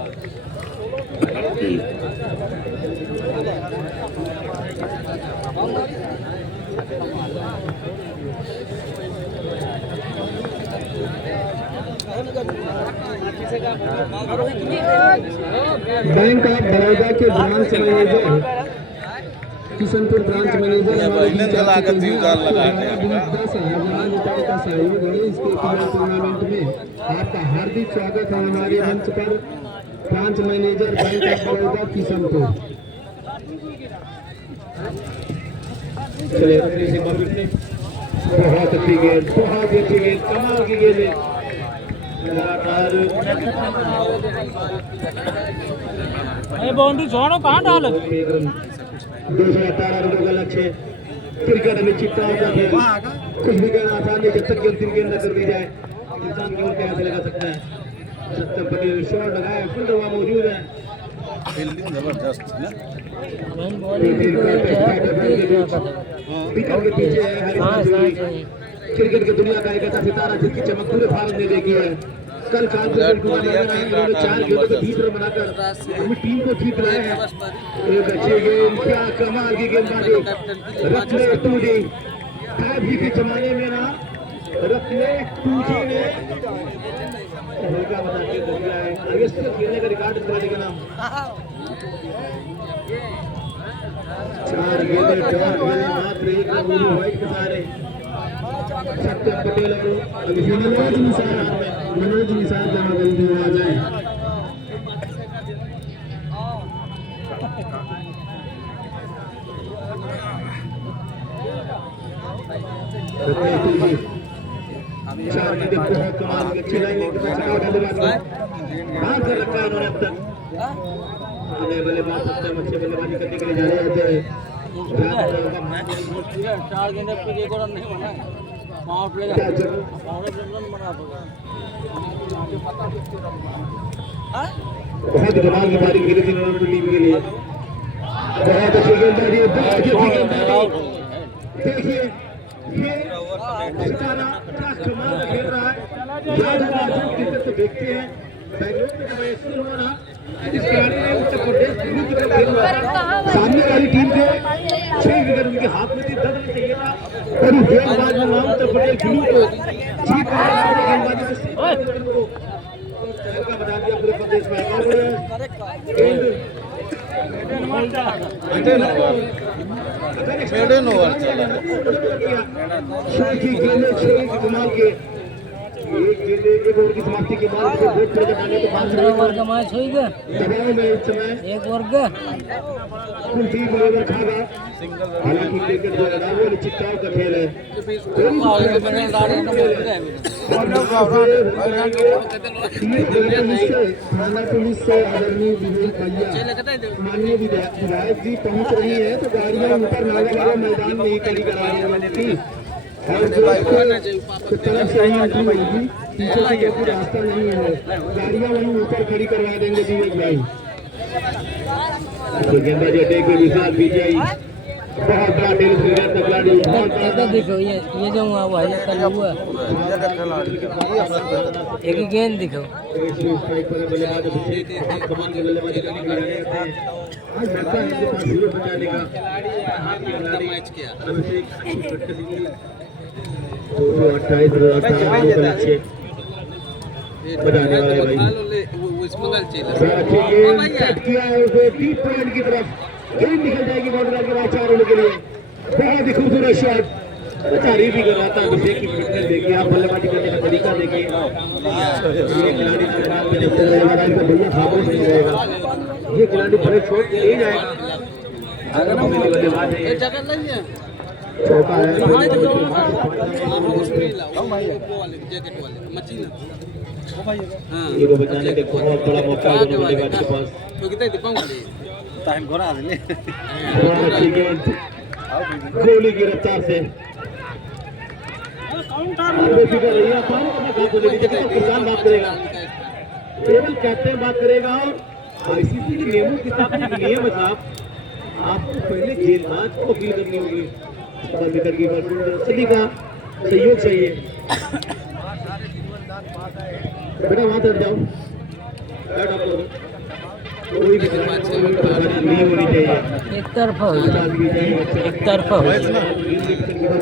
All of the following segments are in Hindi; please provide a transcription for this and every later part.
बैंक ऑफ बड़ौदा के branch manager Kishanpur branch manager इसके टूर्नामेंट में आपका हार्दिक स्वागत है हमारे मंच पर। Branch manager bank of Baroda Kishanpur. बहुत अच्छी गेंद, बहुत अच्छी गेंद, कमाल की गेंद है। बाउंड्री छोड़ो, कहाँ डाल 218 रनों का लक्ष्य। क्रिकेट में चिट्टा होता है, कुछ भी कहना आसान है जब तक गेंद गेंद न कर दी जाए। इंसान केवल कैसे लगा सकता है। सत्तर पटेल शॉट लगाया, फुल रवा मौजूद है। फील्डिंग जबरदस्त है ना। विकेट के पीछे है क्रिकेट की दुनिया का एक ऐसा सितारा जिसकी चमक पूरे भारत ने देखी है। कल कानपुर टूर्नामेंट में इन्होंने 4 गेंदों पे 20 रन बनाकर अपनी टीम को जीत लाए हैं। एक अच्छी गेंद, क्या कमाल की गेंदबाजी। रत्ने टूजी अभी के जमाने में ना रत्ने टूजी ने हल्का बना के दिया है। आगे से खेलने का रिकॉर्ड इस वाले का नाम 4 गेंदें मात्र एक वाइट के सहारे। सत्तर पटेल और मनोज निसार जहाँ गलती आ जाए। बहुत कमाल अच्छी लाइन कर रखा है उन्होंने अब तक। आने वाले बहुत अच्छे बल्लेबाजी करने के लिए जा रहे होते हैं। 4 गेंदे पे एक रन नहीं बना, बहुत कमाल की बारी गिरी थी टीम के लिए। बहुत अच्छी गेंदबाजी, देखिए ये सितारा क्या कमाल खेल रहा है। क्रिकेट को देखते हैं बैंगलोर में जब ऐसे हुआ ना, इस खिलाड़ी ने उत्तर प्रदेश दिल्ली की तरफ खेला, सामने वाली टीम के 6 विकेट उनके हाथ में थी, 10 रन चाहिए था और इस गेंदबाज ने नाम उत्तर प्रदेश दिल्ली को जीत गेंदबाजी से बना दिया पूरे प्रदेश में। कमाल के एक ओवर की समाप्ति के बाद ओवर का मैच हो गया, दबाव में इस समय एक ओवर का कुलदीप ओवर खागा। हालांकि क्रिकेट जो है ना वो चिट्टाओं का खेल है। थाना पुलिस से आदरणीय विवेक भैया माननीय विधायक जी पहुंच रही है तो गाड़ियां ऊपर नागा मैदान में ही खड़ी करा रही थी और तरफ से ही एंट्री होगी, पीछे से कोई रास्ता नहीं है। गाड़ियां वहीं ऊपर खड़ी करवा देंगे विवेक भाई। गेंदबाजी अटैक में विशाल विजय, बहुत बड़ा टेनिस प्लेयर खिलाड़ी। देखो ये जो हुआ है कल हुआ एक ही गेंद दिखो। बनाने वाले भाई किया है उसे 30 पॉइंट की तरफ गेंद निकल जाएगी बॉर्डर के बाद 4 रनों के लिए। बहुत ही खूबसूरत शॉट, तारीफ भी कर रहा था अभिषेक की फिटनेस देखिए, आप बल्लेबाजी करने का तरीका देखिए। ये खिलाड़ी भैया खामोश नहीं रहेगा, ये खिलाड़ी बड़े शॉट ले जाएगा। बल्लेबाज है चौका है, ये बचाने का बहुत बड़ा मौका है बल्लेबाज के पास। गोली की रफ्तार से किसान बात करेगा, केवल कैप्टन बात करेगा। और आईसीसी के नियमों के साथ एक नियम है साहब, आपको पहले गेंदबाज को अपील करनी होगी। विकेट कीपर सभी का सहयोग चाहिए। बेटा वहां तक जाओ, बैठ आप कोई भी नहीं होनी चाहिए, एक तरफा हो जाए, एक तरफा हो जाए।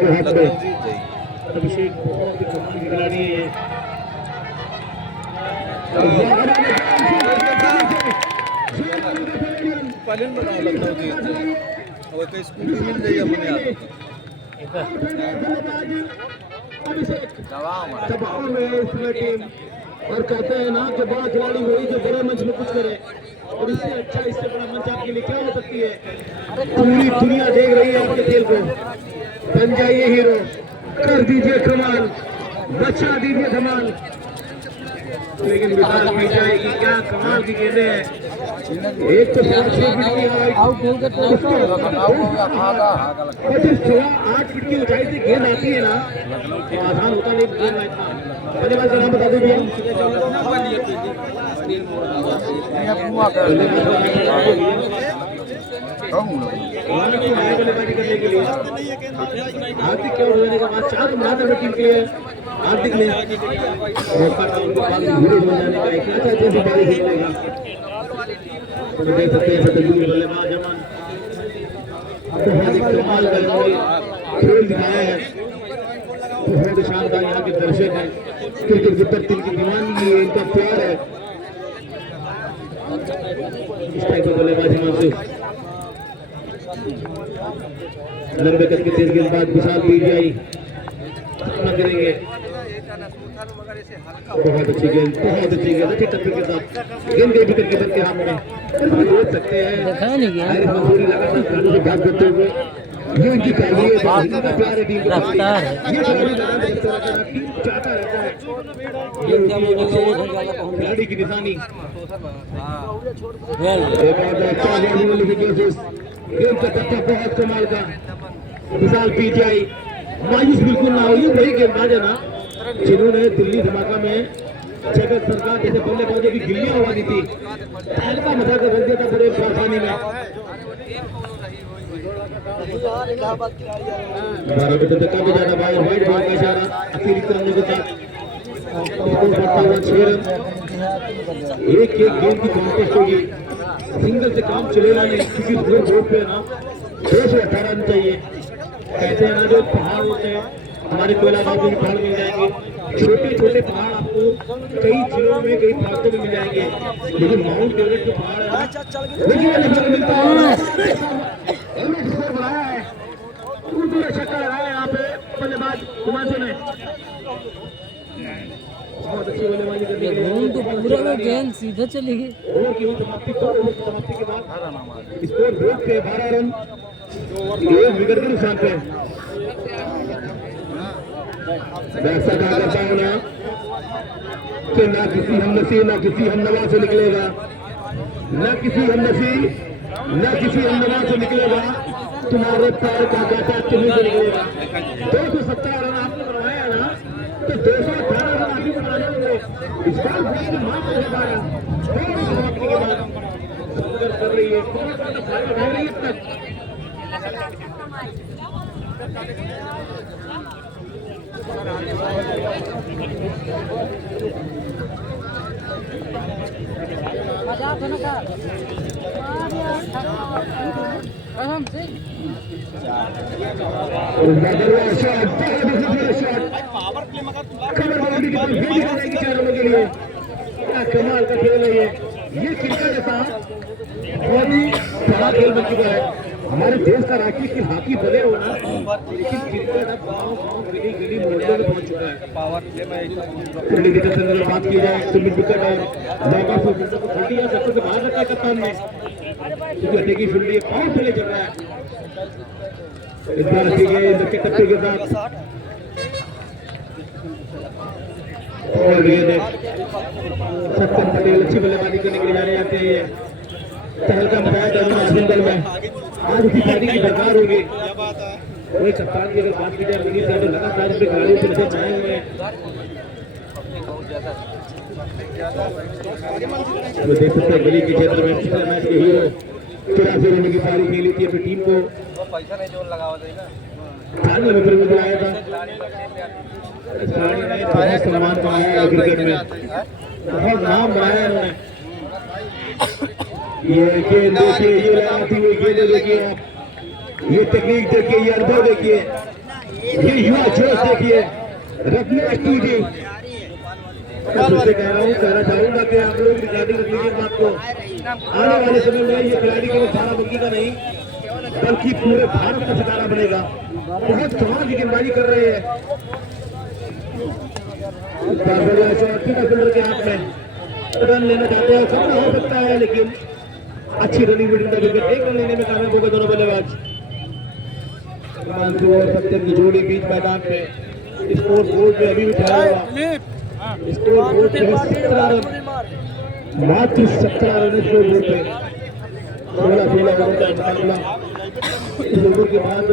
हाथ में अभिषेक बहुत ही कमाल के खिलाड़ी है। पहले बताओ लखनऊ की और कहीं स्कूल भी मिल जाएगा अपने दबाव में है इसमें टीम, और कहते हैं ना कि बड़ा खिलाड़ी वही जो बड़े मंच में कुछ करे, और इससे अच्छा इससे बड़ा मंच आपके लिए क्या हो सकती है। पूरी दुनिया देख रही है आपके खेल को, बन जाइए हीरो, कर दीजिए कमाल, बचा दीजिए धमाल। लेकिन विशाल की जाएगी, क्या कमाल की गेंदें हैं। एक तो 8 फीट की ऊंचाई से गेंद आती है ना, तो आसान होता नहीं खेलना इतना। बल्लेबाज का नाम बता दो भैया। बल्लेबाजी करने के लिए हार्दिक क्या होने के बाद 4 मुनाफे टीम के लिए हार्दिक ने मौका था उनको काफी धीरे हो जाने का, एक अच्छा जैसे बारी खेलेगा। तो देख सकते हैं सतर्क बल्लेबाज अमन बहुत कमाल का खेल दिखाया है, बहुत शानदार। यहाँ के दर्शक हैं, क्रिकेट के प्रति इनकी दीवानगी है, इनका प्यार है। इस टाइप की बल्लेबाजी में लंबे कद के तेज गेंदबाज विशाल पीजीआई करेंगे। बहुत अच्छी गेंद, बहुत अच्छी गेंद, अच्छे टप्पे के साथ गेंद गई विकेट कीपर के हाथ में। सोच सकते हैं हारिस मंसूरी लगातार खिलाड़ियों से बात करते हुए, ये उनकी चाहिए इनका प्यार है टीम को, ये टीम चाहता रहता है, ये खिलाड़ी की निशानी। गेंद का टप्पा बहुत कमाल का, विशाल पीजीआई मायूस बिल्कुल ना हो। ये वही गेंदबाज है ना जिन्होंने दिल्ली धमाका में जगत सरकार जैसे बल्लेबाजों की गिल्लियां उड़ा दी थी, तहलका मचा कर रख दिया था बड़े आसानी में। 12 बजे तक काफी ज्यादा बाहर वाइड बॉल का इशारा अतिरिक्त रनों के साथ स्कोर बढ़ता हुआ 6 रन। एक गेंद की कॉन्टेस्ट होगी, सिंगल से काम चलेगा नहीं, क्योंकि बोर्ड पे ना 218 रन चाहिए। कहते हैं ना जो पहाड़ होते हैं हमारे कोयलाबाद में पहाड़ मिल जाएंगे, छोटे छोटे पहाड़ आपको कई जिलों में कई प्रांतों में मिल जाएंगे, लेकिन माउंट एवरेस्ट जो पहाड़ है मिलता है। छक्का लगाया यहाँ पे बल्लेबाज हिमांशु ने, बहुत अच्छी बल्लेबाजी करने के लिए। तो पूरा में गेंद सीधा चली गई। ओवर की समाप्ति के बाद स्कोर बोर्ड पे 12 रन, 1 विकेट के नुकसान पे। ऐसा कहा करता हूं ना कि ना किसी हमनसी ना किसी हमनवा से निकलेगा, ना किसी हमनसी ना किसी हमनवा से निकलेगा, तुम्हारे पैर का कांटा तुम्हीं से निकलेगा। 217 रन आपने बनवाया ना, तो 218 रन आगे बना जाएंगे। इस बार माफ नहीं पा रहा, समाप्ति के बाद कर रही है, उठा रही है तक। कमाल का खेल है ये क्रिकेट जैसा बहुत ही बड़ा खेल बन चुका है। हमारे देश का राष्ट्रीय खेल हॉकी भले हो ना, लेकिन क्रिकेट अब गाँव गली गली मोहल्ले में पहुंच चुका है। फील्डिंग की तरफ से बात की जाए तो मिड विकेट और लॉन्ग ऑफ को फील्डिंग या सबसे बाहर रखा है कप्तान ने, क्योंकि अटैकिंग फील्डिंग पावर प्ले चल रहा है। इस बार रखी गई लक्के टप्पे के साथ और ये सत्यम पटेल अच्छी बल्लेबाजी करने के लिए जाने जाते हैं। तहलका मचाया था आजमगढ़ में, आज उसी पार्टी की दरकार होगी। वही कप्तान की अगर बात की जाए मिनी तो लगातार अपने खिलाड़ियों से नजर बनाए हुए हैं। तो देख सकते हैं गली के क्षेत्र में पिछले मैच के हीरो 83 रन की पारी खेली थी अपनी टीम को, पैसा नहीं जोर लगा देगा 98 मीटर में दिलाया था। बहुत सम्मान कमाया है क्रिकेट में, बहुत नाम बनाया है उन्होंने। ये गेंद देखिए, ये लगाती हुई गेंद देखिए आप, ये टेक्निक देखिए, ये अनुभव देखिए, ये युवा जोश देखिए, रत्नेश टीवी। मैं कहना चाहूंगा कि आप लोग रिकॉर्डिंग रख लीजिए बात को। आने वाले समय में ये खिलाड़ी केवल बाराबंकी का नहीं बल्कि पूरे भारत का सितारा बनेगा। बहुत कमाल की गेंदबाजी कर रहे हैं के हाथ में, रन लेना चाहते हैं, खतरा हो सकता है, लेकिन अच्छी रनिंग मिडिल का विकेट, एक रन लेने में कामयाब हो गए दोनों बल्लेबाज। और सत्यम की जोड़ी बीच मैदान में स्कोर बोर्ड में अभी भी ठहरा हुआ, स्कोर बोर्ड पे 17 रन, मात्र 17 रन स्कोर बोर्ड पे। 16 ओवर का मुकाबला इस ओवर के बाद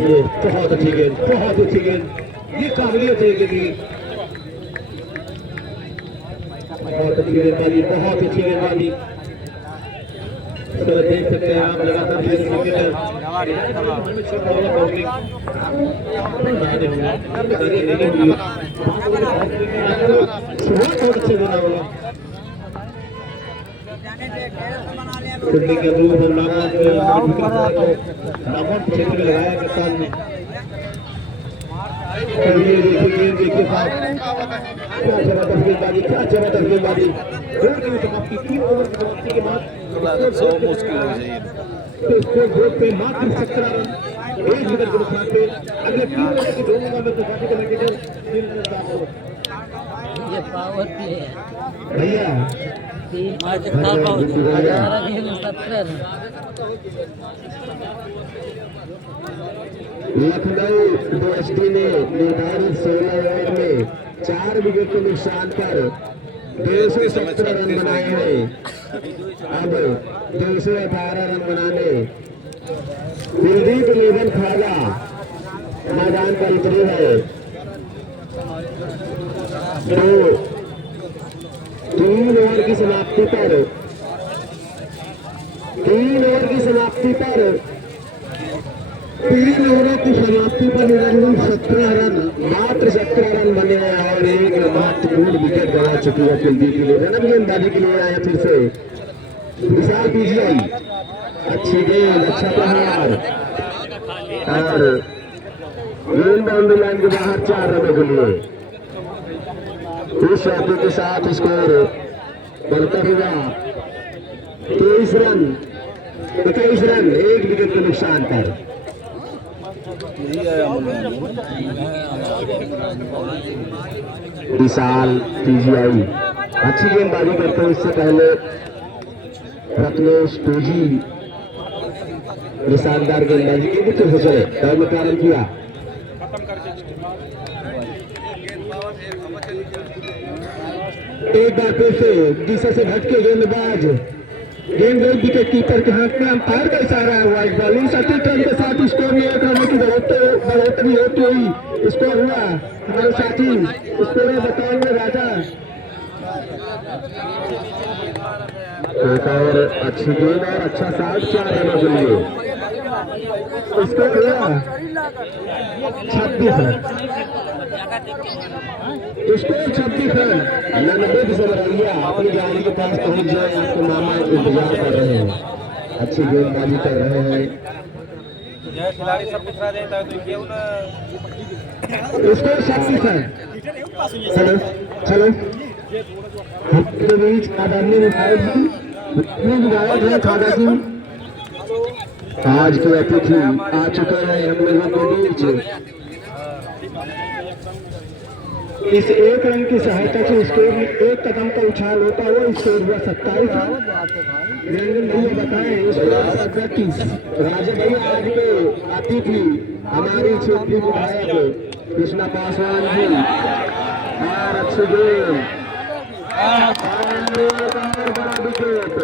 ये बहुत अच्छी गेंद, बहुत अच्छी गेंद, ये काबिलियत है गेंद, बहुत अच्छी गेंदबाजी, बहुत अच्छी गेंदबाजी। तो देख सकते हैं आप लगातार बहुत अच्छे देना होगा फील्डिंग के रूप और नामौन क्षेत्र में लगाया कप्तान ने। ये देखिए देखिए क्या जबरदस्त गेंदबाजी, क्या जबरदस्त गेंदबाजी। समाप्ति 3 ओवर की समाप्ति के बाद मुश्किल हो जाएगी तो स्कोर बोर्ड पे मात्र 17 रन, 1 विकेट के नुकसान पे। अगले 3 ओवर की 2 ओवर में प्रशासन का विकेट ये पावर प्ले है भैया। 17 रन। लखनऊ डीएसडी ने निर्धारित 16 ओवर में 4 विकेट के नुकसान पर 217 रन बनाए हैं। अब 218 रन बनाने कुलदीप लेवन खागा मैदान पर उतरे हैं। 3 ओवर की समाप्ति पर 3 ओवरों की समाप्ति पर निरंजन 17 रन, मात्र 17 रन बने हैं और एक महत्वपूर्ण विकेट गवा चुकी है कुलदीप के लिए। रन गेंदबाजी के लिए आया फिर से विशाल पीजीआई, अच्छी गेंद, अच्छा प्रहार और गेंद बाउंड्री लाइन के बाहर 4 रनों के लिए। इस शॉट के साथ स्कोर बढ़ता हुआ 23 रन, 21 रन, 1 विकेट के नुकसान पर। विशाल पीजीआई अच्छी गेंदबाजी करते हैं। इससे पहले रत्नेश टूजी शानदार गेंदबाजी की तो चले दौड़ प्रारंभ किया। एक बार फिर से दिशा से भटके गेंदबाज, गेंद गई विकेट कीपर के हाथ में, अंपायर का इशारा है वाइड बॉल। इन 37 रन के साथ स्कोर में 1 रन की बढ़ोतरी होती हुई स्कोर हुआ। हमारे साथी स्कोर बताएंगे राजा। एक और अच्छी गेंद और अच्छा साथ 4 रनों के लिए स्कोर हुआ 26 रन, स्कोर 26 रन। 90 की समझिए अपनी गाड़ी के पास पहुंच जाए, आपको मामा इंतजार कर रहे हैं, अच्छी गेंदबाजी कर रहे हैं। खिलाड़ी सब बिखरा देता है तो क्यों ना स्कोर 26 रन। चलो चलो हमारे बीच आदरणीय विधायक जी खादा सिंह आज के अतिथि आ चुके हैं हम लोगों के बीच। इस 1 रन की सहायता से स्कोर में 1 कदम का उछाल होता है, वो स्कोर हुआ 27 रन। निरंजन भैया बताएं स्कोर 37। राजे भैया आज के अतिथि हमारी क्षेत्रीय विधायक कृष्णा पासवान जी और अच्छे गेंद बड़ा विकेट,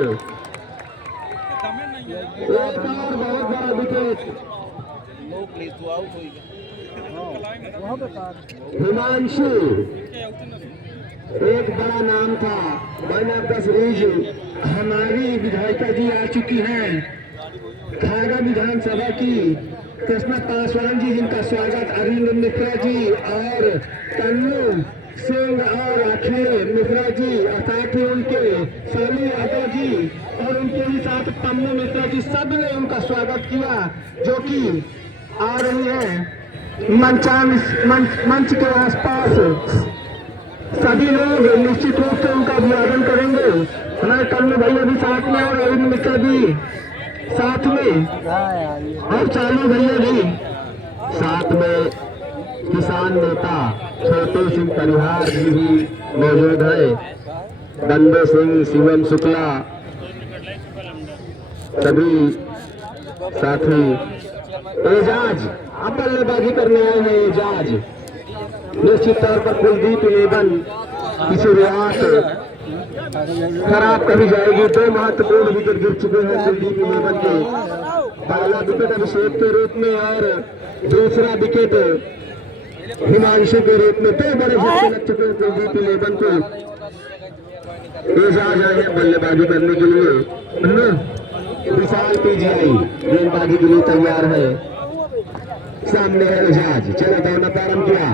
एक और बहुत बड़ा विकेट। हिमांशु एक बड़ा नाम था, वन ऑफ द सीरीज। हमारी विधायिका जी आ चुकी हैं खागा विधानसभा की, कृष्णा पासवान जी, जिनका स्वागत अरविंद मिश्रा जी और तन्नू सिंह और अखिल मिश्रा जी और साथ ही उनके पन्नू मित्रा जी सब ने उनका स्वागत किया, जो कि आ रही है मंच के आसपास। सभी लोग निश्चित रूप से उनका अभिवादन करेंगे। हमारे कन्नू भैया भी साथ में और अरविंद मित्रा जी साथ में और चालू भैया भी साथ में। किसान नेता छोटे सिंह परिहार जी भी मौजूद है, बंदे सिंह, शिवम शुक्ला, सभी साथी। एजाज अब बल्लेबाजी करने आए हैं। एजाज निश्चित तौर पर कुलदीप 11 की शुरुआत खराब करी जाएगी। 2 महत्वपूर्ण विकेट गिर चुके हैं कुलदीप 11 के। पहला विकेट अभिषेक के रूप में और दूसरा विकेट हिमांशु के रूप में। 2 बड़े झटके लग चुके हैं कुलदीप 11 को। एजाज आए हैं बल्लेबाजी करने के लिए। विशाल पीजीआई गेंदबाजी के लिए तैयार है। सामने है एजाज, चलो दौड़ना प्रारंभ किया।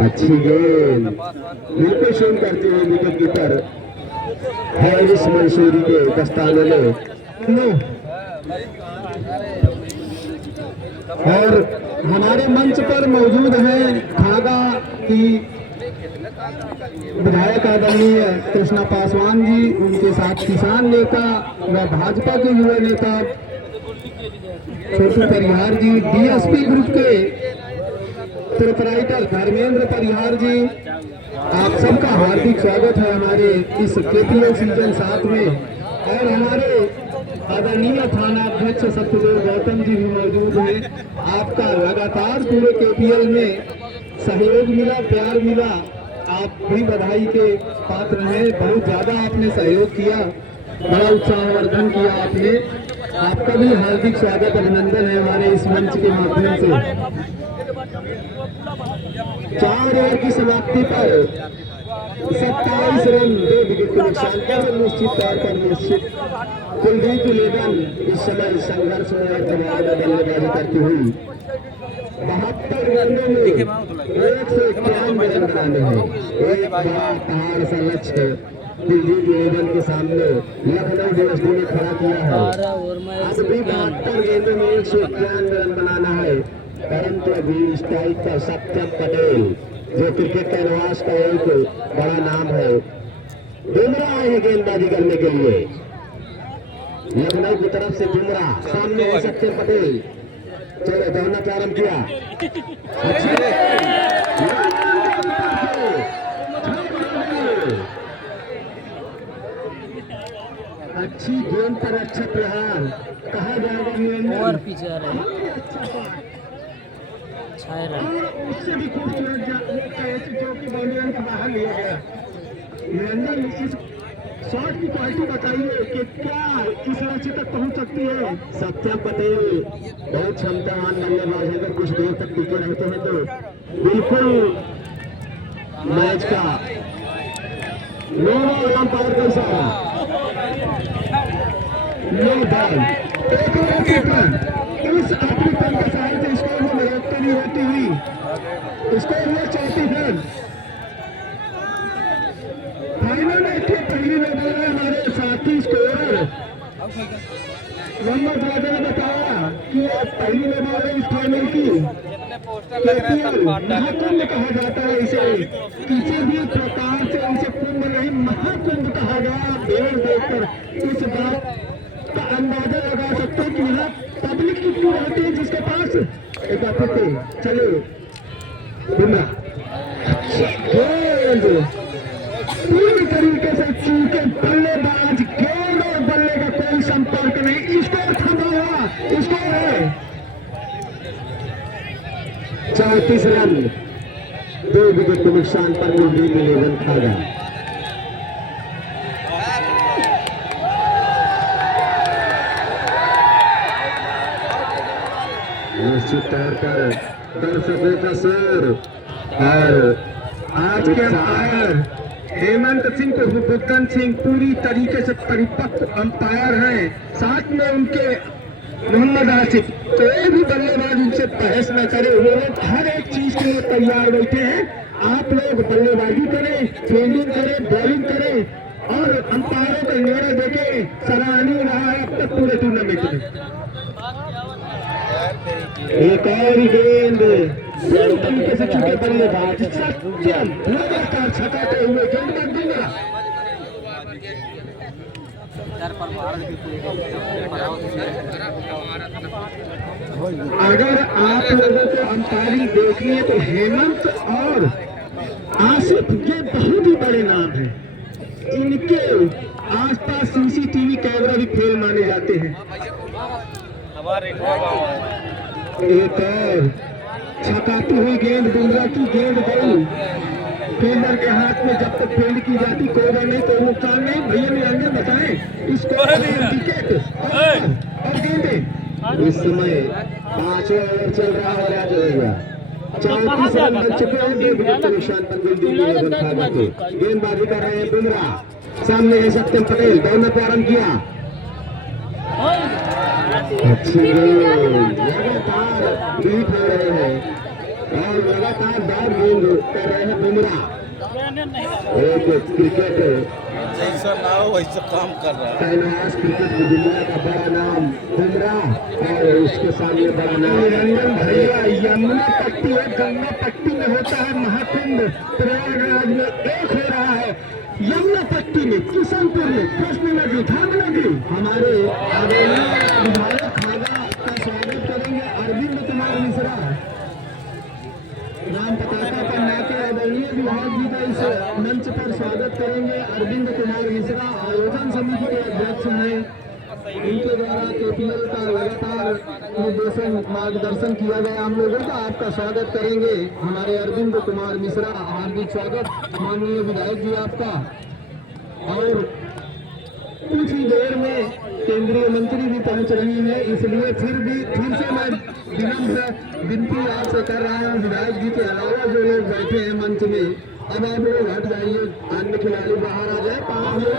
अच्छी गेंद बिल्कुल स्विंग करते हुए विकेट कीपर हैरिस मंसूरी के दस्ताने में। और हमारे मंच पर मौजूद हैं खागा की विधायक आदरणीय कृष्णा पासवान जी, उनके साथ किसान नेता व भाजपा के युवा नेता छोटू परिहार जी, डीएसपी ग्रुप के प्रोपराइटर धर्मेंद्र परिहार जी। आप सबका हार्दिक स्वागत है हमारे इस केपीएल सीजन 7 में। और हमारे आदरणीय थाना अध्यक्ष सत्यदेव गौतम जी भी मौजूद हैं। आपका लगातार पूरे केपीएल में सहयोग मिला, प्यार मिला। आप भी बधाई के पात्र हैं। बहुत ज्यादा आपने सहयोग किया, बड़ा उत्साहवर्धन किया आपने। आपका भी हार्दिक स्वागत, अभिनंदन है हमारे इस मंच के माध्यम से। 4 ओवर की समाप्ति पर 27 रन 2 विकेट के नुकसान पर निश्चित तौर पर निश्चित कुलदीप 11 इस समय संघर्ष में बल्लेबाजी करती हुई 72 रनों में 191 रन बनाने हैं। एक बड़ा पहाड़ सा लक्ष्य कुलदीप 11 के सामने लखनऊ डीएसपी ने खड़ा किया है। अब भी 72 गेंदों में 191 रन बनाना है। परंतु अभी स्ट्राइक पर सत्यम पटेल, जो क्रिकेट कैनवास का एक बड़ा नाम है, बुमराह आए हैं गेंदबाजी करने के लिए। लखनऊ की तरफ से बुमराह, सामने है सत्यम पटेल। चलो दौड़ना प्रारंभ किया। अच्छी गेंद पर अच्छा प्रहार, कहा जाएगा और पीछे आ रहा है। उससे भी खूबसूरत जो कि बाउंड्री के बाहर लिया गया। निरंजन इस शॉट की क्वालिटी बताइए कि क्या किस लक्ष्य तक पहुंच सकती है। सत्यम पटेल बहुत क्षमतावान बल्लेबाज है। अगर कुछ देर तक टिके रहते हैं तो बिल्कुल मैच का नो बॉल अंपायर का इशारा, नो बॉल। इस आखिरी रन के सहारे से स्कोर में बढ़ोतरी होती हुई स्कोर हुआ 34 रन। फाइनल मैच की पहली नजर में हमारे साथी स्कोरर मोहम्मद राजा ने बताया कि पहली नजर है इस फाइनल की। महाकुंभ कहा जाता है इसे, किसी भी प्रकार से इसे कुंभ नहीं महाकुंभ कहा गया। भेड़ देखकर इस बात का अंदाजा लगा सकते हैं कि यहाँ पब्लिक कितनी रहती है जिसके पास एक चलो बुमराह पूरी तरीके से चूके बल्लेबाज गेंद और बल्ले का कोई संपर्क नहीं। स्कोर थमा हुआ स्कोर है 34 रन 2 विकेट के नुकसान पर कुलदीप 11 खा गया। निश्चित तौर पर दर्शकों का शोर और आज के अंपायर हेमंत सिंह को बुद्धन सिंह पूरी तरीके से परिपक्व अंपायर हैं। साथ में उनके मोहम्मद आसिफ, कोई भी बल्लेबाज उनसे बहस न करे। वो लोग हर एक चीज के लिए तैयार बैठे हैं। आप लोग बल्लेबाजी करें, फील्डिंग करें, बॉलिंग करें और अंपायरों का निर्णय देखे सराहनीय रहा है अब तक पूरे टूर्नामेंट में। एक और गेंद पूरी तरीके से चुके बल्लेबाज सत्यम लगातार छकाते हुए गेंद कर दूंगा। अगर आप लोगों को अंपायरिंग देखनी है तो हेमंत और आसिफ ये बहुत ही बड़े नाम हैं। इनके आसपास सीसीटीवी कैमरा भी फेल माने जाते हैं। एक और छकाती हुई गेंद बुमराह की गेंद गई फील्डर के हाथ में। जब तक फील्ड की जाती कोई नहीं कोई नुकसान नहीं। भैया निरंजन बताएं इसको विकेट और गेंदें। इस समय 5वां ओवर चल रहा है राजा। 34 रन बन चुके हैं। 2 विकेट के नुकसान पर गेंदबाजी कर रहे हैं बुमराह। सामने है सत्यम पटेल। दोनों को आरंभ किया। अच्छी गेंद लगातार बीट हो रहे हैं और लगातार बैट गेंद कर रहे हैं बुमराह। एक क्रिकेट जैसा ना हो वैसा काम कर रहा है। कैलाश क्रिकेट की दुनिया का बड़ा नाम बुमराह और उसके सामने बड़ा नाम निरंजन भैया। यमुना पट्टी और गंगा पट्टी में होता है महाकुंभ। प्रयागराज में एक हो रहा है यमुना पट्टी में, किशनपुर में, कृष्ण नदी, धर्म नदी। हमारे आदरणीय विधायक खागा का स्वागत करेंगे अरविंद कुमार मिश्रा। राम पताका पर नाते आदरणीय विधायक जी का इस मंच पर स्वागत करेंगे अरविंद कुमार मिश्रा। आयोजन समिति के अध्यक्ष हैं। इनके द्वारा केपीएल का लगातार निर्देशन मार्गदर्शन किया गया हम लोगों का। आपका स्वागत करेंगे हमारे अरविंद कुमार मिश्रा। हार्दिक स्वागत माननीय विधायक जी आपका। और कुछ ही देर में केंद्रीय मंत्री भी पहुंच रही है, इसलिए फिर से मैं विनम्र विनती आपसे कर रहा हूं विधायक जी के अलावा जो लोग बैठे हैं मंच में, अब आप लोग हट जाइए। अन्य खिलाड़ी बाहर आ जाए। 5 लोग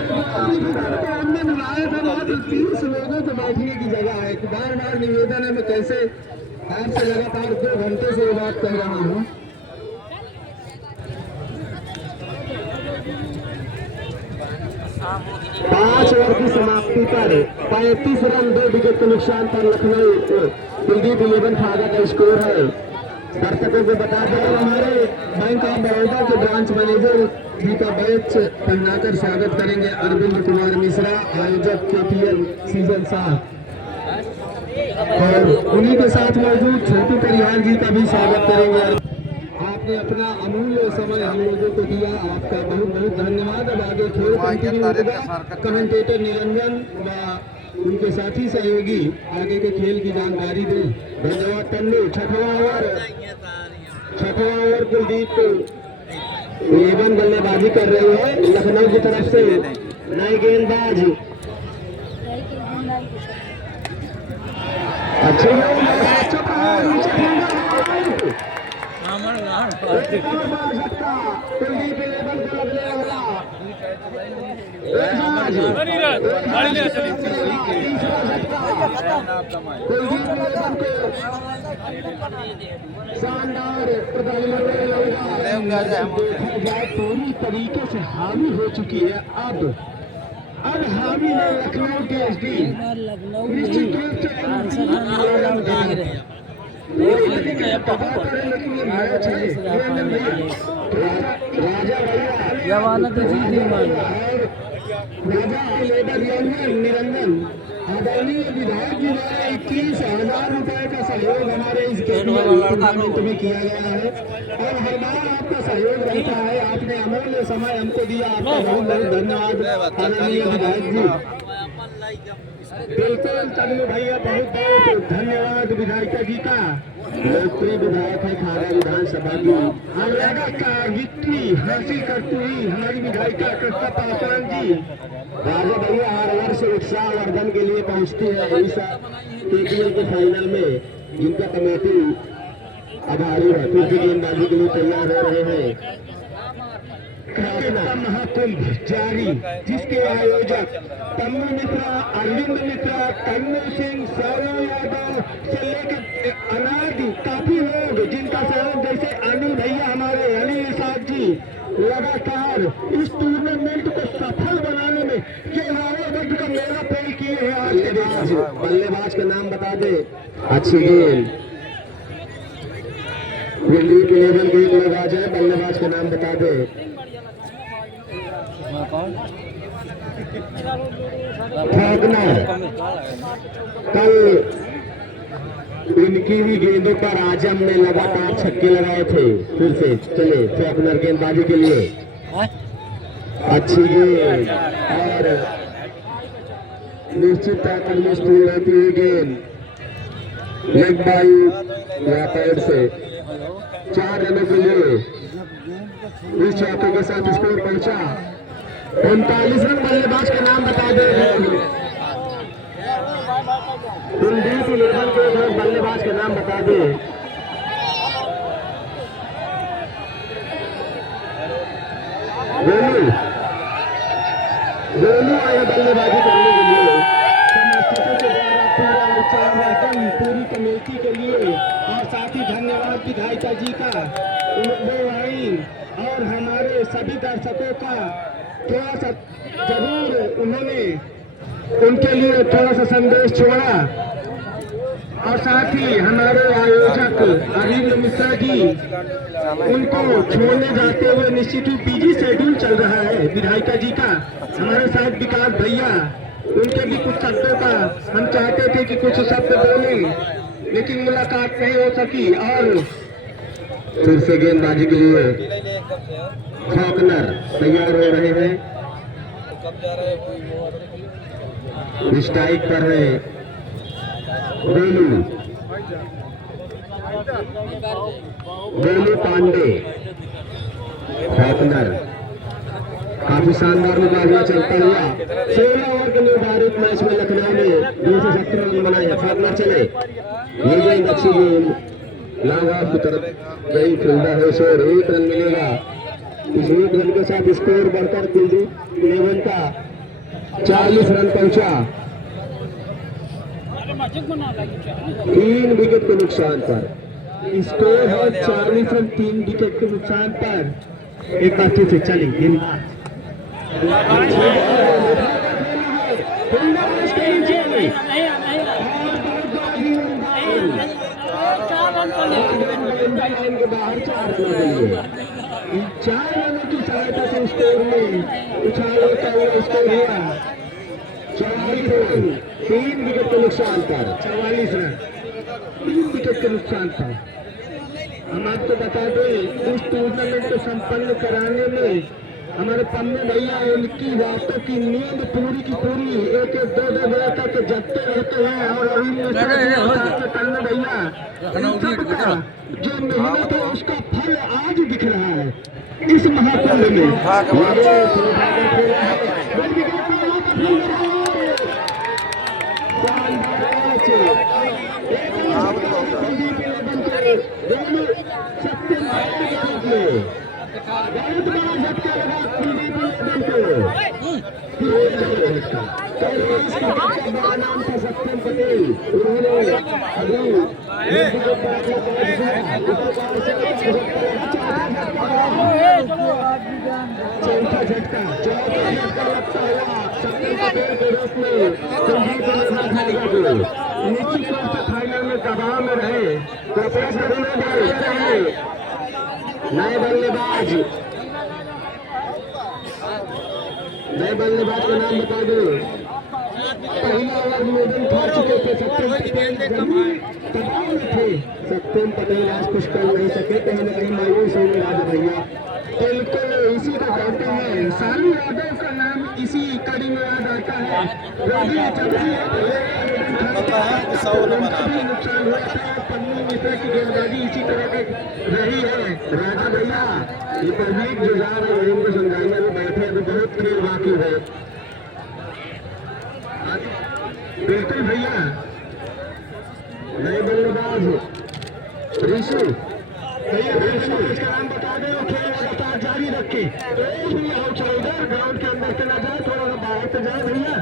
हमने बुलाया था, बहुत 30 लोगों को बैठने की जगह है। बार बार निवेदन है, मैं कैसे आपसे लगातार 2 घंटे से ये बात कह रहा हूँ। पांच ओवर की समाप्ति पर 35 रन 2 विकेट के नुकसान पर लखनऊ कुलदीप 11 खागा का स्कोर है। दर्शकों को बता दें हमारे बैंक ऑफ बड़ौदा के ब्रांच मैनेजर जी का बैच पहनाकर स्वागत करेंगे अरविंद कुमार मिश्रा, आयोजक केपीएल सीजन 7। और उन्हीं के साथ मौजूद छोटू परिहार जी का भी स्वागत करेंगे। आपने अपना अमूल्य समय हम लोगों को दिया, आपका बहुत बहुत धन्यवाद। अब आगे खेल कंटिन्यू होगा। कमेंटेटर निरंजन व उनके साथी सहयोगी आगे के खेल की जानकारी दें। धन्यवाद तन्नू। 6वां ओवर कुलदीप 11 बल्लेबाजी कर रहे हैं लखनऊ की तरफ से। नए गेंदबाज अच्छे शानदार पूरी तरीके से हावी हो चुकी है। अब हावी है लखनऊ के एसडी। निश्चित रूप से निरंजन आदरणीय विधायक जी द्वारा 21,000 रुपए का सहयोग हमारे इस टूर्नामेंट में किया गया है और हर बार आपका सहयोग रहता है। आपने अमूल्य समय हमको दिया, आपका बहुत बहुत धन्यवाद आदरणीय विधायक जी। बिल्कुल तन्नू भैया, बहुत बहुत धन्यवाद विधायिका जी का। लोकप्रिय विधायक है खागा विधानसभा की। हरियाणा का विक्ट्री हासिल करती हुई हमारी विधायिका कृष्णा पासवान जी। राजा भैया हर वर्ष उत्साह वर्धन के लिए पहुंचती है उड़ीसा केपीएल के फाइनल में, जिनका कमेटी आभारी है। फिर गेंदबाजी के लिए तैयार हो रहे हैं। महाकुंभ जारी, जिसके आयोजक तन्नू मिश्रा, अरविंद मिश्रा, तन्नू सिंह, सौरव यादव से लेकर अनादि काफी लोग जिनका सहयोग, जैसे अनिल भैया हमारे अनिल साहब जी लगातार इस टूर्नामेंट को सफल बनाने में केवल वक्त का मेला पेल किए हैं आज के दिन। बल्लेबाज का नाम बता दे। अच्छी गेंद दिल्ली के लेवल के एक लोग आ जाए, बल्लेबाज का नाम बता दे। कल इनकी भी गेंदों पर आजम ने लगातार छक्के लगाए थे। फिर से चले फॉकनर गेंदबाजी के लिए। अच्छी गेंद और निश्चित तौर पर मशहूर रहती है गेंद। लेग बाई या पैड से 4 रनों के लिए इस चौके के साथ स्कोर पहुंचा 39 रन। बल्लेबाज का नाम बता दे। कुलदीप 11 के बाद बल्लेबाज का नाम बता दे। गोलू आया बल्लेबाजी करने के लिए। समर्थकों के द्वारा पूरा उच्चारण पूरी कमेटी के लिए और साथ ही धन्यवाद विधायिका जी का, और हमारे सभी दर्शकों का थोड़ा सा जरूर उन्होंने उनके लिए थोड़ा सा संदेश छोड़ा। और साथ ही हमारे आयोजक अरविंद मिश्रा जी, उनको छोड़ने जाते हुए निश्चित ही बिजी शेड्यूल चल रहा है विधायिका जी का। हमारे साथ विकास भैया, उनके भी कुछ शब्दों का हम चाहते थे कि कुछ शब्द बोलें, लेकिन मुलाकात नहीं हो सकी। और फिर से गेंदबाजी के लिए फॉकनर तैयार हो रहे हैं। स्ट्राइक पर है गोलू पांडे। फॉकनर काफी शानदार मुकाबला चलता हुआ 16 ओवर के निर्धारित मैच में लखनऊ में 217 रन बनाए। फॉकनर चले, ये गेंद अच्छी गेंद लॉन्ग ऑफ की तरफ गई। फील्डर है शोर, 1 रन मिलेगा। इस 1 रन के साथ स्कोर बढ़कर कुलदीप 11 का 40 रन पहुंचा। 3 विकेट के नुकसान पर स्कोर है 40 रन 3 विकेट के नुकसान पर। एक बार फिर से चली गेंदबाज लाइन के बाहर 4 रनों की सहायता से स्कोर में उछाल होता हुआ स्कोर हुआ 44 रन 3 विकेट के नुकसान पर। 44 रन 3 विकेट के नुकसान पर। हम आपको बता दें, इस टूर्नामेंट को संपन्न कराने में हमारे पन्ने भैया, उनकी रातों की नींद पूरी की पूरी 1-2 बजे तक जगते रहते हैं। और पन्ने भैया सबका जो मेहनत है उसका फल आज दिख रहा है इस महाकुंभ में। बहुत बड़ा झटका लगा कुलदीप को। नाम था सत्यम पटेल, उन्होंने चौथा झटका लगता हुआ सत्यम पटेल के रूप में कुलदीप निश्चित तौर पर फाइनल में दबाव में रहे। नए बल्लेबाज का नाम बता दो। पहला ओवर निवेदन खा चुके थे सत्यम पटेल, दबाव में थे सत्यम पटेल, आज कुछ कर नहीं सके। कहीं न कहीं मायूस होंगे राजा भैया। बिल्कुल इसी को कहते हैं, सालू यादव का नाम इसी कड़ी में याद आता है। नुकसान हुआ था, पन्नू मिश्रा की गेंदबाजी इसी तरह की रही है। राजा भैया ये प्रदीप जो जा रहे हैं उनको संज्ञाने में बैठे, अभी बहुत खेल बाकी है। बिल्कुल भैया, नए बल्लेबाज ऋषि भैया, इसका नाम बता दे। खेल लगातार जारी रखे, आउटसाइडर ग्राउंड के अंदर चला जाए, थोड़ा सा बाहर से जाए भैया।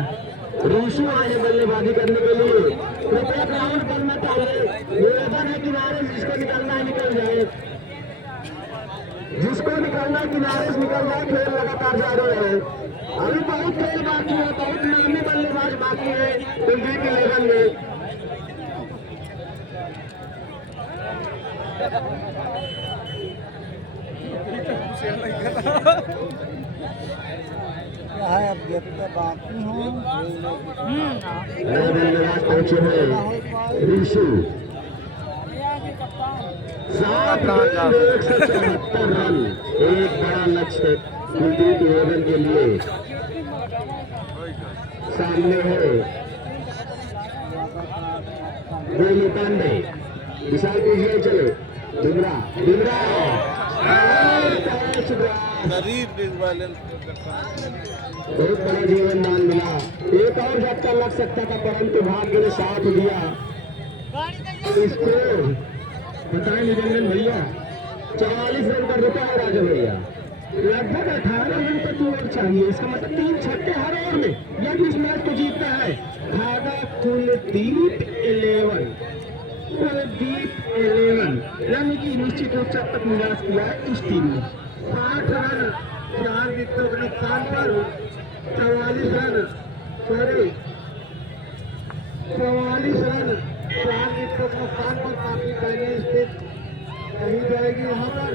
ऋषि आए बल्लेबाजी करने के लिए, कृपया ग्राउंड पर न टाले। निवेदन है किनारे जिसको निकलना है निकल जाए, जिसको निकलना है किनारे से निकल जाए। खेल लगातार लगातार जारी है। अभी बहुत खेल बाकी है, बहुत नामी बल्लेबाज बाकी है कुलदीप 11 में। बल्लेबाज पहुंचे हैं ऋषि। 7 रन, एक बड़ा लक्ष्य कुलदीप 11 के लिए सामने है। गोलू पांडे विशाल पीछे चले, बहुत बड़ा जीवन दान मिला। एक और झटका लग सकता था परंतु भाग्य ने साथ दिया। स्कोर बताएं निरंजन भैया, 44 रन का रुपया है राजा भैया। लगभग 18 रन पर तू और चाहिए, इसका मतलब 3 छक्के हर ओवर में यदि इस मैच को जीतता है। भागा कुलदीप 11 यानी कि निश्चित रूप से अब तक निराश किया है इस टीम ने। 8 रन 4 विकेटों के नुकसान पर 44 रन 4 विकेटों के नुकसान पर काफी पहले स्थित कही जाएगी यहाँ पर।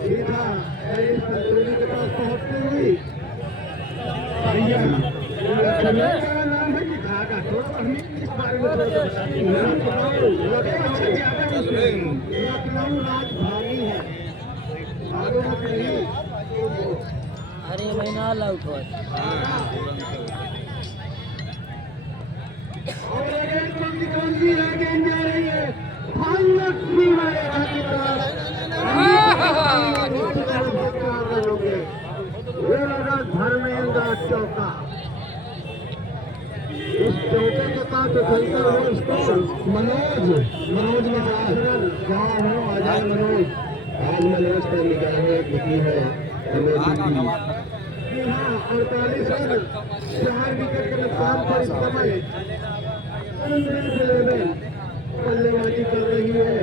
सीधा हैरिस पंचोली के पास पहुंचती हुई भैया नाम है कि धागा थोड़ा हमें इस बारे में थोड़ा बताइए। लखनऊ राजधानी है, अरे महीना ऑल आउट हुआ। कौन सी गेंद जा रही है, लक्ष्मी धर्मेंद्र चौका। इस चौके के पास खेलता हो इसको मनोज ने कहा हो आ जाए मनोज। आज मनोज पर निगाहें टिकी है हाँ 48 रन 4 विकेट के नुकसान पर इस समय बल्लेबाजी कर रही है।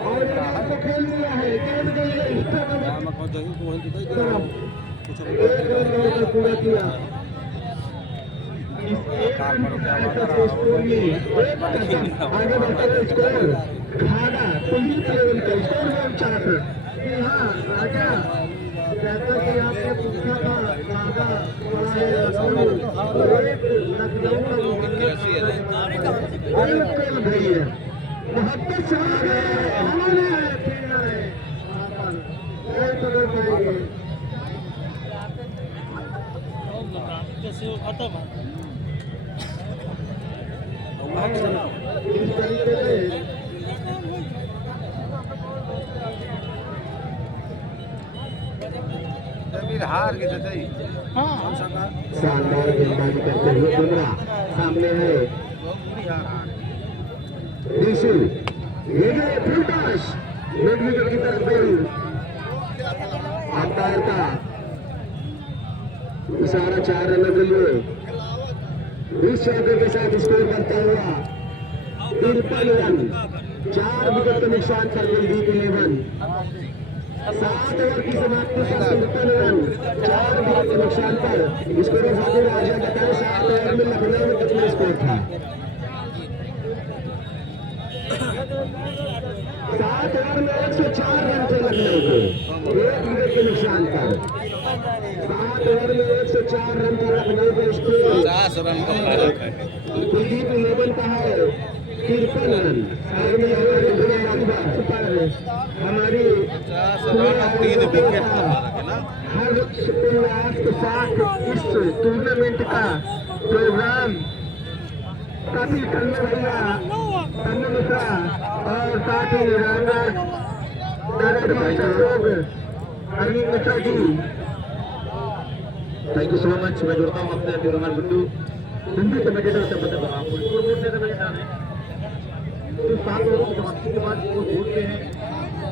और खेल दिया है, गेंद गई है पूरा किया। आगे बढ़ता है स्कोर धागा कुलदीप 11 का स्कोर 4 है। हाँ राजा जैसा कि आपने पूछा था धागा बड़ा है लखनऊ बिल्कुल भैया 72 साल हमारे फील्डर है पाएंगे खत्म इस तरीके से हार के सही शानदार गेंदबाजी करते हुए बुमराह सामने है ऋषि ये जो फुल टॉस मिड विकेट की तरफ गई अंपायर का इशारा 4 रन के लिए। इस चौके के साथ स्कोर बनता हुआ 53 रन 4 विकेट के नुकसान पर कुलदीप 11 7 ओवर की समाप्ति पर 53 रन 4 विकेट के नुकसान पर स्कोर साथी राजा बताए 7 ओवर में लखनऊ में कितना स्कोर था 7 ओवर में 104 रन थे लखनऊ के 1 विकेट के नुकसान पर 7 ओवर में 104 रन था लखनऊ के स्कोर 50 रन का फर्क है। कुलदीप 11 का है 53 रन हमारी 3 विकेट का फर्क है ना। हर प्रयास के साथ इस टूर्नामेंट का प्रोग्राम काफी करने भैया अन्य मिश्रा और साथ ही Arvind Mishra ji thank you so much. मैं जुड़ता हूँ अपने टूर्नामेंट गुड्डू हिंदी कमेटेटर से बता रहा हूँ स्कोर बोर्ड से मैंने जाना है तो 7 ओवरों की समाप्ति के बाद स्कोर बोलते हैं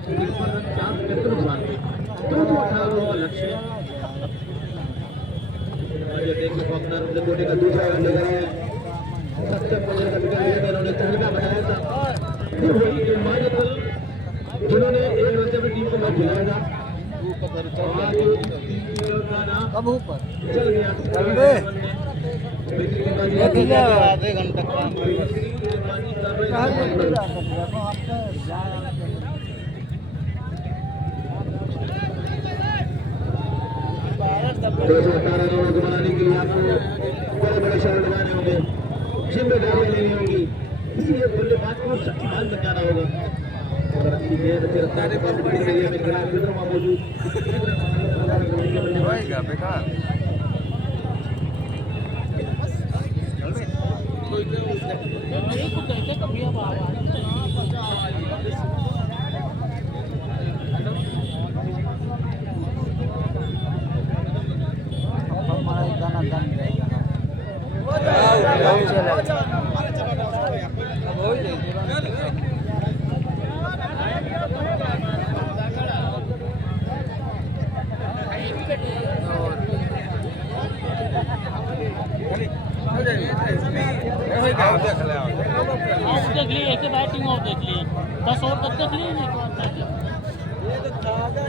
53 रन 4 विकेट के नुकसान पे 18 ओवर का लक्ष्य है। देखिए फॉकनर कोटे का दूसरा रन लगाया सत्तर वगैरह का विकेट लिया था इन्होंने तहलका बनाया था। ये वही गेंदबाज जिन्होंने एक रन से अपनी टीम को मैच दिलाया था। कब ऊपर चल गया आधे घंटे रनों को बनाने के लिए आपको बड़े बड़े शॉट लगाने होंगे, जिम्मेदारियां लेनी होगी, इसलिए बल्लेबाज को शक्तिमान बनाना होगा। अगर अच्छी गेंद अच्छे रफ्तार से बॉल पिटिंग एरिया में खड़ा विक्रम मौजूद होएगा बेकार देख ली एक बैटिंग और देख ली 10 ओवर तक देख ली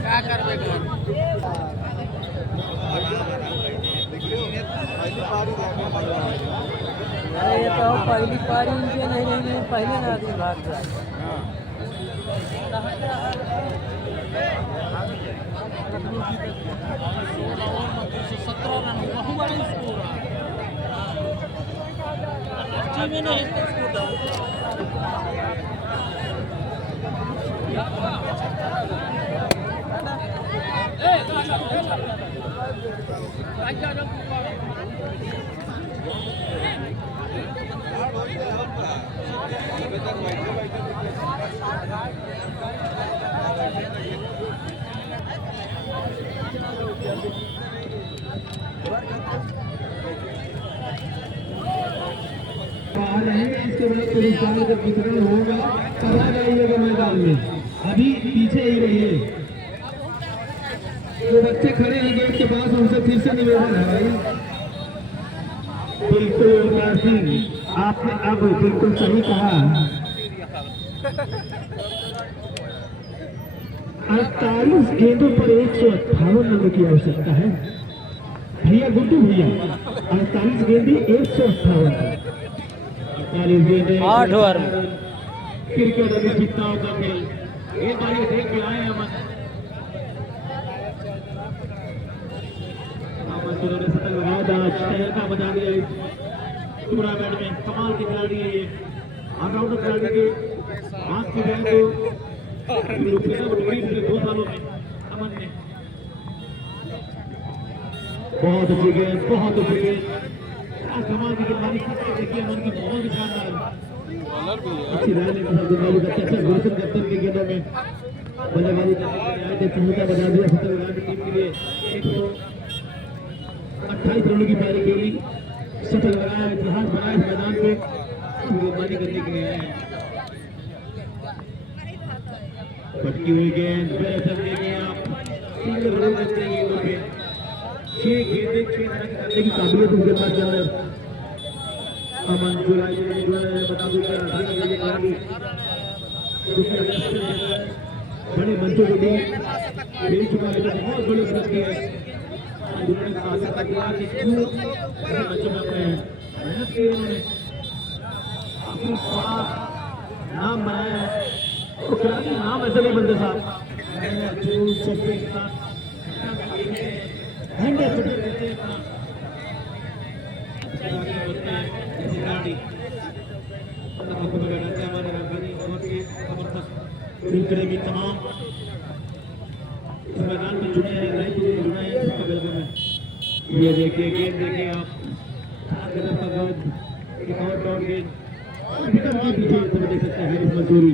क्या कर अरे ये तो पहली पारी उनके नहीं पहले ना आदमी भाग जाए। इसके बाद पुरस्कार जब वितरण होगा तब आ जाइएगा मैदान में, अभी पीछे ही रहिए। तो बच्चे खड़े हैं गेट के पास, उनसे फिर से निवेदन है भाई। बिल्कुल अवतार सिंह, आपने अब बिल्कुल सही कहा। 48 गेंदों पर 158 रन की आवश्यकता है भैया, गुड्डू भैया। 48 गेंदें 158 8 ओवर क्रिकेट अभी जीतता होगा खेल। एक बार ये देख के आए अमन ने शतक लगाया था, तहलका बजा दिया इस टूर्नामेंट में। कमाल के खिलाड़ी है ये, ऑलराउंडर खिलाड़ी के हाथ की बहन को 2 सालों में अमन ने बहुत अच्छी गेंद, बहुत अच्छी गेंद, कमाल की गेंदबाजी देखिए अमन की, बहुत ही शानदार अच्छी राय ने गेंदबाजी करते अच्छा गुलशन कप्तान की गेंदों में बल्लेबाजी करने के लिए आए थे। तहलका बजा दिया शतक लगाने की टीम के लिए। 128 रनों की पारी खेली, शतक लगाया, इतिहास बनाया इस मैदान पे, गेंदबाजी करने के लिए आए हैं। पटकी हुई गेंद सिंगल रन करते हैं गेंदों पे। 6 गेंदें 6 रन करने की काबिलियत उनके पास के अंदर। अमन जुलाई बता दूं बड़े मंचों के लिए खेल चुका है, बहुत बड़ी उपलब्धि है। मेहनत की उन्होंने, नाम बनाया है। खिलाड़ी नाम ऐसे नहीं बनते साहब, प्रेमी तमाम इस मैदान में जुड़े हैं, रायपुर में जुड़े हैं, सबका वेलकम है। ये देखिए गेंद, देखिए आप का गेंद, एक और डॉट गेंद विकेट के पीछे देख सकते हैं इस मंजूरी।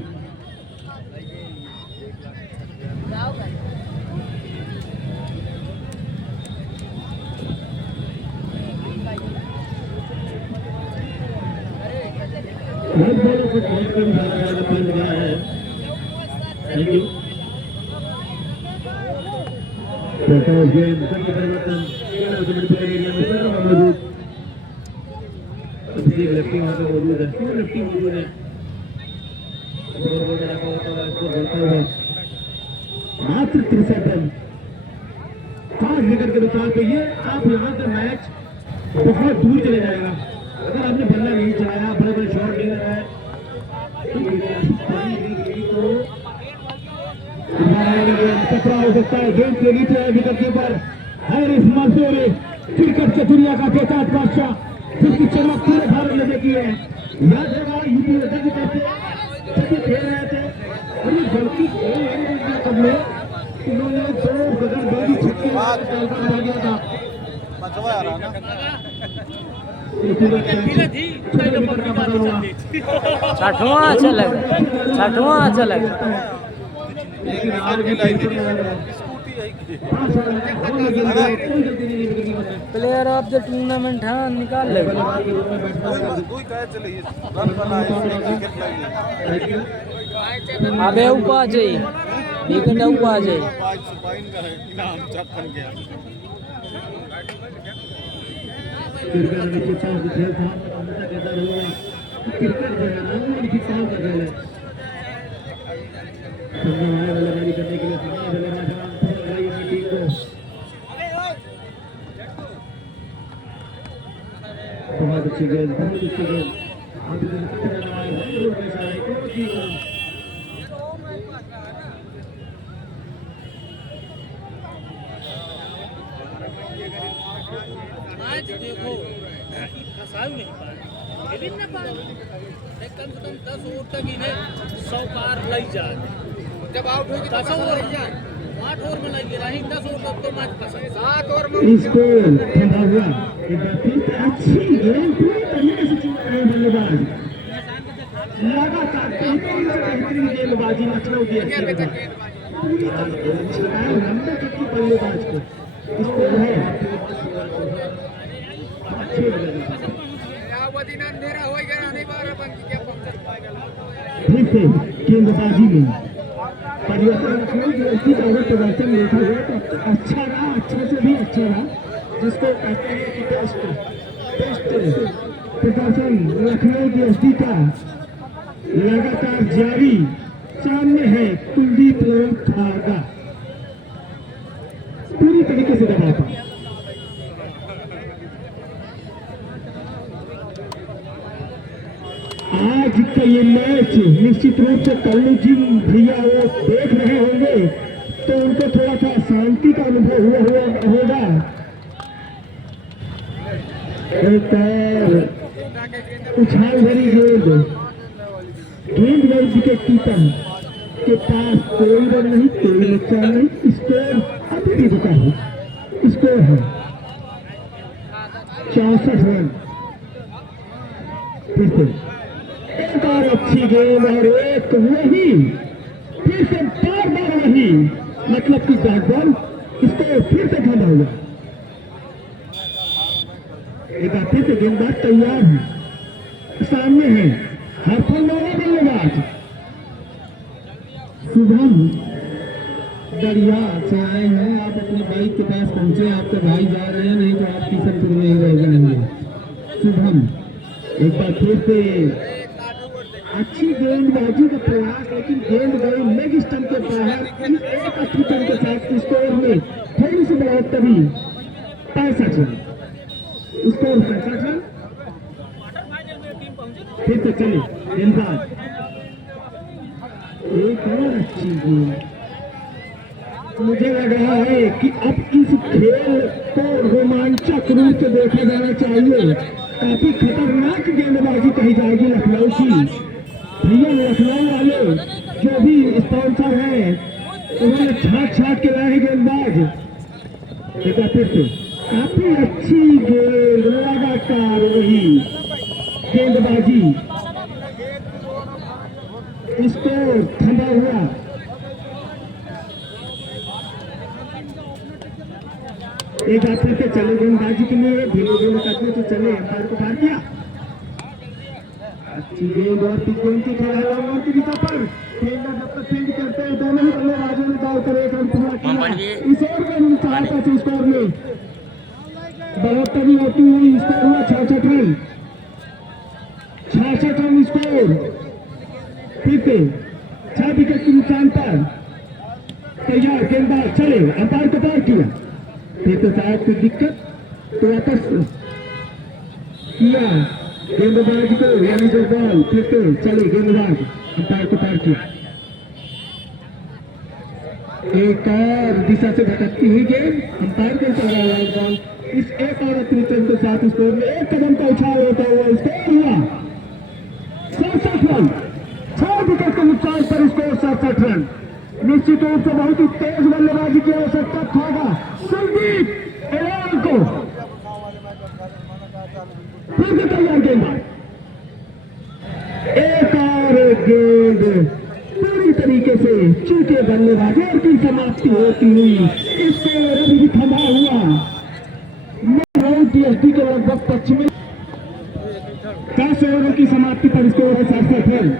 बहुत बॉलों को बहुत कम सारा पॉइंट गया है। Thank you. गेंद परिवर्तन एरिया में मौजूद निफ्टी वहाँ पे मौजूद है, क्यों निफ्टी मौजूद है, इसको बोलता हुआ मात्र 63 रन 5 विकेट के नुकसान पे। ये आप यहाँ से मैच बहुत दूर चले जाएगा अगर आपने बल्ला नहीं चलाया, बड़े बड़े शॉट नहीं लगाए तो खतरा हो सकता है। गेंद के नीचे है wicket keeper Haris Mansoor, cricket के दुनिया का बेताज बादशाह जिसकी चमक पूरे भारत में देखी है। याद होगा यूपी में जब खेल रहे थे और ये गलती कब में इन्होंने 2 गगन बेदी छक्के बना दिया था। छठवां अच्छा लगा, छठवां अच्छा लगा। प्लेयर ऑफ द टूर्नामेंट हाँ निकाल ले। अबे ऊपर आ जाइए, विकेट ऊपर आ जाइए। बहुत अच्छी गेंद, बहुत अच्छी गेंद। देखो फंसाई नहीं पाए, विभिन्न कम से कम 10 ओवर तक इन्हें 100 पार लग जाए। जब आउट होगी 10 ओवर 8 ओवर में लग गया, 10 ओवर तक तो मैच पसंद 7 ओवर में इसको ठंडा हुआ एक बार फिर अच्छी गेंद पूरी तरीके से चुन रहे बल्लेबाज, लगातार बेहतरीन गेंदबाजी लखनऊ की लंबे चक्की बल्लेबाज को इसको है फिर से गेंदबाजी में परिवर्तन लखनऊ की अच्छी अगर प्रदर्शन देखा गया तो अच्छा रहा, अच्छा से भी अच्छा रहा, जिसको कहते हैं कि टेस्ट प्रदर्शन लखनऊ की एसडी का लगातार जारी। सामने है कुलदीप खारगा, पूरी तरीके से दबाता। आज का ये मैच निश्चित रूप से कल्लू जी भैया वो देख रहे होंगे तो उनको थोड़ा सा शांति का अनुभव हुआ होगा। उछाल भरी गेंद गई विकेट कीपर के पास, कोई रन नहीं, कोई नुकसान नहीं, स्कोर अभी भी रुका है, स्कोर है 64 रन। फिर से एक बार अच्छी गेंद और एक वही, फिर से बार वही, मतलब कि बैटबॉल इसको फिर से ठंडा हुआ। एक बार फिर से गेंदबाज तैयार है, सामने है हरफल वाला बल्लेबाज शुभम दरिया से आए हैं। आप अपने बाइक के पास पहुंचे, आपके भाई जा रहे हैं, नहीं तो आप किशनपुर में ही रह जाएंगे। शुभम एक बार फिर से अच्छी गेंदबाजी का प्रयास, लेकिन गेंद गई लेग स्टंप के बाहर। एक अच्छी टीम के साथ स्कोर में थोड़ी सी बढ़त तभी 65 रन, स्कोर 65 रन। फिर से चले गेंदबाज, एक और अच्छी गेंद। मुझे लग रहा है कि अब इस खेल को रोमांचक रूप से देखा जाना चाहिए। काफी खतरनाक गेंदबाजी कही जाएगी लखनऊ की। भैया लखनऊ वाले जो भी स्पॉन्सर हैं उन्होंने छाट के लाए गेंदबाज। देखा फिर से काफी अच्छी गेंद, लगातार वही गेंदबाजी, इसको ठंडा हुआ। एक बार फिर से चले गेंदबाजी के लिए, धीरे धीरे करते तो चले, अंपायर को बाहर किया। अच्छी गेंद और गेंद के खिलाड़ियों की दिशा पर फील्डर जब तक फील्ड करते हैं दोनों ही बल्लेबाजों ने दाव कर एक रन पूरा किया। इस ओवर का 64 स्कोर में बढ़ोतरी होती हुई स्कोर हुआ 66 रन। फिर से 6 विकेट के नुकसान पर तैयार गेंदबाज चले, अंपायर को पार किया, फिर तो शायद कोई दिक्कत तो वापस किया गेंदबाज को, यानी जो बॉल फिर से चले, गेंदबाज अंपायर को पार किया, एक और दिशा से भटकती हुई गेंद अंपायर को चला हुआ बॉल। इस एक और अतिरिक्त रन के साथ स्कोर में एक कदम का उछाल होता हुआ स्कोर हुआ 67 रन। 6 विकेट के नुकसान पर स्कोर 67 रन। निश्चित रूप से बहुत ही तेज बल्लेबाजी की आवश्यकता होगा संदीप एलान को। फिर से तैयार गेंदबाज, एक और गेंद पूरी तरीके से चूके बल्लेबाजों की समाप्ति होती हुई स्कोर अभी भी थमा हुआ। टीएसपी के लगभग 25 10 ओवरों की समाप्ति पर स्कोर है 67 रन।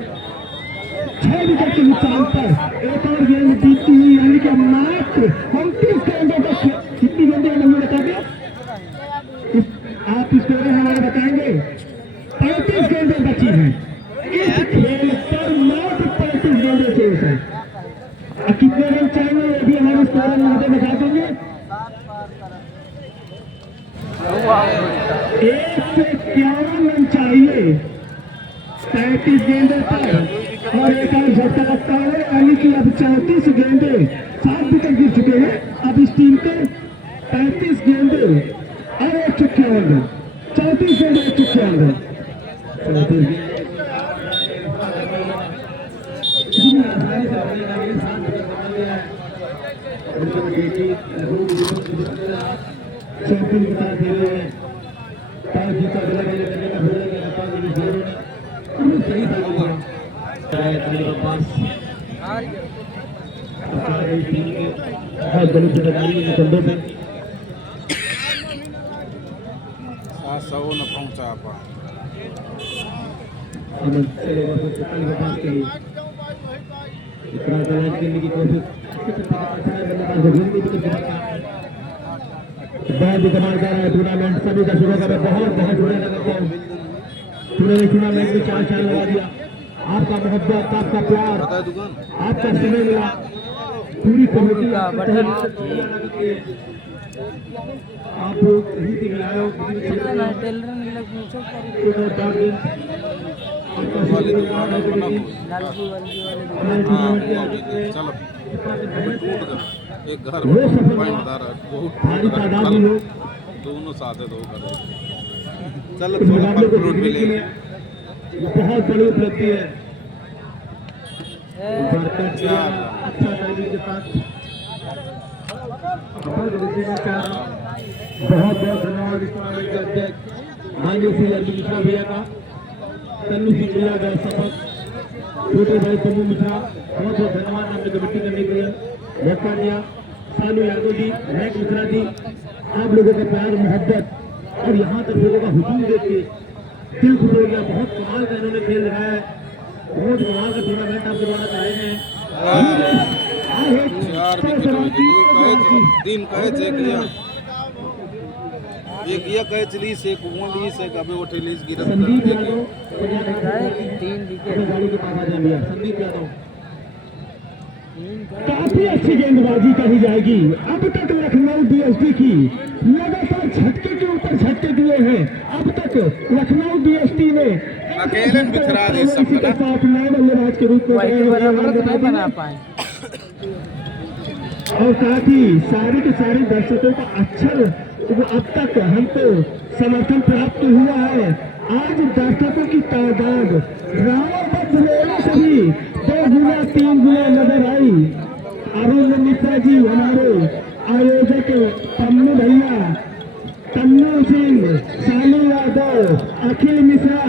6 विकेट के नुकसान पर एक और गेंद जीतती हुई, यानी कि मात्र 29 गेंदों का, कितनी गेंदें नहीं बता दिया आप स्कोर हमारे बताएंगे। 35 गेंदें बची हैं इस खेल पर, मात्र 35 गेंदें शेष हैं। कितने रन चाहिए ये भी हमारे स्कोर में बता देंगे। 151 रन चाहिए 35 गेंदों पर, और एक और झटका लगता है, यानी कि अब 34 गेंदे 7 विकेट गिर चुके हैं। अब इस टीम पे 35 गेंदे और 1 चुक्के होंगे, 34 गेंदे 1 चुक्के होंगे। चौथी बता दे रहे हैं जीता करने का सही था बहुत गलत जिम्मेदारी कंधों पे 700 न पहुंचा पा इतना गलत करने की कोशिश बहुत ही कमाल कर रहा है टूर्नामेंट। सभी का शुरू कर बहुत बहुत जुड़े लगा, पूरे टूर्नामेंट में 4 लगा दिया। आपका मोहब्बत, आपका प्यार, आपका समय मिला, पूरी कमेटी आप एक घर बहुत भारी तादाद में लोग दोनों साथ है, दो करे चल थोड़ा फल फ्रूट भी ले, बहुत बड़ी उपलब्धि है। अच्छा टाइमिंग के साथ बहुत बहुत धन्यवाद इस टूर्नामेंट के अध्यक्ष माननीय श्री अरविंद मिश्रा भैया का, तन्नू सिंह भैया का सबक, छोटे भाई तन्नू मिश्रा, बहुत बहुत धन्यवाद हमने कमेटी करने के लिए मौका दिया। सालू यादव जी, महक मिश्रा जी, आप लोगों का प्यार मोहब्बत और यहाँ तक लोगों का हुजूम देख के दिल खुश हो गया। बहुत कमाल का इन्होंने खेल रहा है, बहुत कमाल का टूर्नामेंट आपके द्वारा कराए हैं। 4 विकेट दिन कहे थे किया ये किया कहे चली से कुंडली से कभी वो टेलीस गिरा संदीप यादव 3 विकेट गाड़ी के पास आ जाए। संदीप यादव काफी अच्छी गेंदबाजी कही जाएगी। अब तक लखनऊ डीएसटी की लगातार झटके के ऊपर झटके दिए हैं। अब तक लखनऊ डीएसटी ने अकेले बिखरा दे सब के साथ नए बल्लेबाज के रूप में नहीं बना पाए, और साथ ही सारे के सारे दर्शकों का अच्छा अब तक हमको समर्थन प्राप्त हुआ है। आज दर्शकों की तादाद रावत से भी 2 गुना 3 गुना नजर आई। अरुण मिश्रा जी, हमारे आयोजक तन्नू भैया, तन्नू सिंह, सालू यादव, अखिल मिश्रा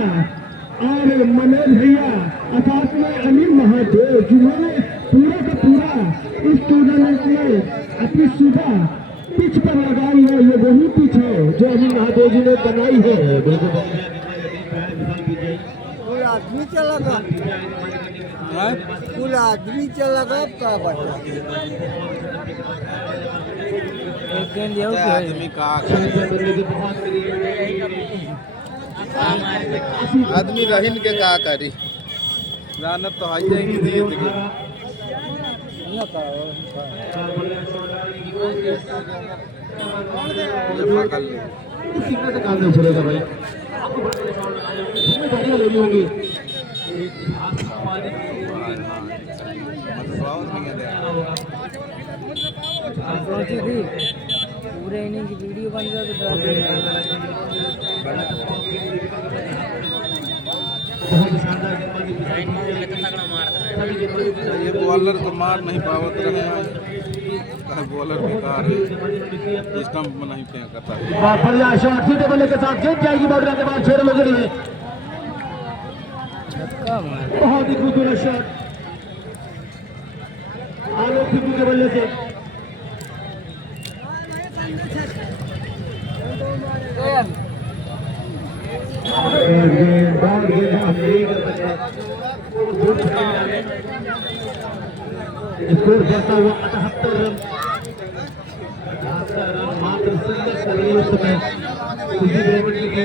और मनोज भैया, साथ में अनिल महादेव, जिन्होंने पूरा का पूरा इस टूर्नामेंट में अपनी सुबह पिच पर लगाई है। ये वही पिच है जो अनिल महादेव जी ने बनाई है। कुल आदमी चला कुल आदमी चला का बता एक गेंद ये आदमी का आदमी रहीन के का करी जानत तो आई जाएगी धीरे धीरे। ना कहो ये पकड़ ले। सीखने से काम नहीं चलेगा भाई, आपको जिम्मेदारियां लेनी होंगी। सोची थी पूरे इनिंग की वीडियो बन जाए तो बहुत शानदार गेंदबाजी ये बॉलर तो मार नहीं पावत रहे हैं, बॉलर बेकार है, स्टंप में नहीं फेंकता। बढ़िया शॉट, सीधे बल्ले के साथ जीत जाएगी बाउंड्री के बाद 6 रनों के लिए। बहुत ही खूबसूरत शॉट आलोक सिद्धू के बल्ले से। स्कोर बढ़ता हुआ 78 रन, मात्र 67 रन उस समय सुजीत रेवड़ी के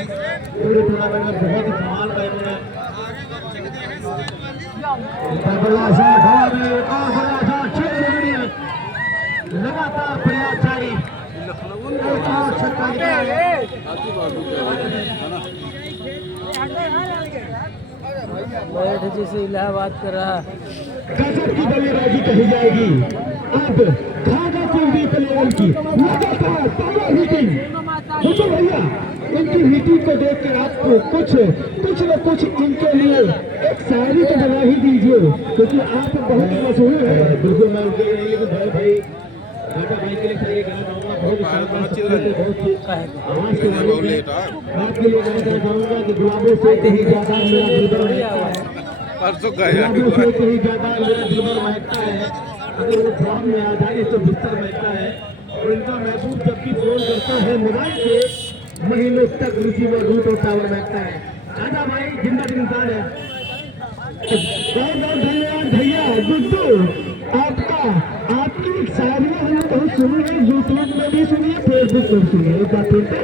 पूरे टूर्नामेंट में बहुत ही कमाल का इन्होंने बड़ा शॉट हवा में, एक और बड़ा शॉट, 6 विकेट लगातार प्रयास जारी, एक और छक्का बैठ जैसे इलाहाबाद कर रहा। गजब की बल्लेबाजी कही जाएगी। अब खागापुर वीक लेवल की लगातार पावर हिटिंग। मुझे भैया इनकी हिटिंग को देख कर आपको कुछ न कुछ इनके लिए एक शायरी तो बना ही दीजिए, क्योंकि आप बहुत मशहूर है। बिल्कुल मैं उनके लिए नहीं, लेकिन भाई घाटा भाई के लिए चाहिए गाना गाऊंगा, बहुत ही आवाज के मालिक है। आपके लिए गाना गाऊंगा कि गुलाबों से कहीं ज्यादा मेरा दिलबर परसों गुलाबों से कहीं ज्यादा मेरा दिलबर महकता है। अगर वो फॉर्म में आ जाए तो बिस्तर महकता है, और इनका महबूब जब भी फोन करता है मोबाइल से महीनों तक रिसीवर रूट और टावर महकता है। आजा भाई, जिंदा इंसान है। बहुत बहुत धन्यवाद भैया गुड्डू, आपका आपकी शायरियाँ हमने बहुत सुनी है, यूट्यूब में भी सुनी है, फेसबुक पर सुनी है। एक बार फिर से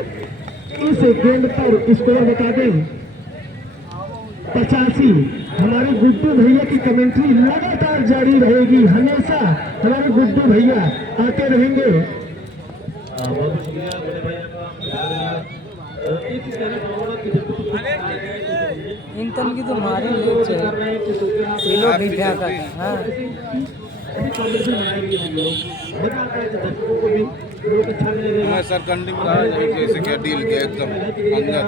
इस गेंद पर स्कोर बता दें 85। हमारे गुड्डू भैया की कमेंट्री लगातार जारी रहेगी, हमेशा हमारे गुड्डू भैया आते रहेंगे। बहुत शुक्रिया बड़े भाई आपका। एक ही कहना चाहूँगा कि जब इन तन की तो मारी ले किलो ठीक ठाक है। हाँ मैं सर कंडी में रहा यहीं कैसे क्या डील किया एकदम अंदर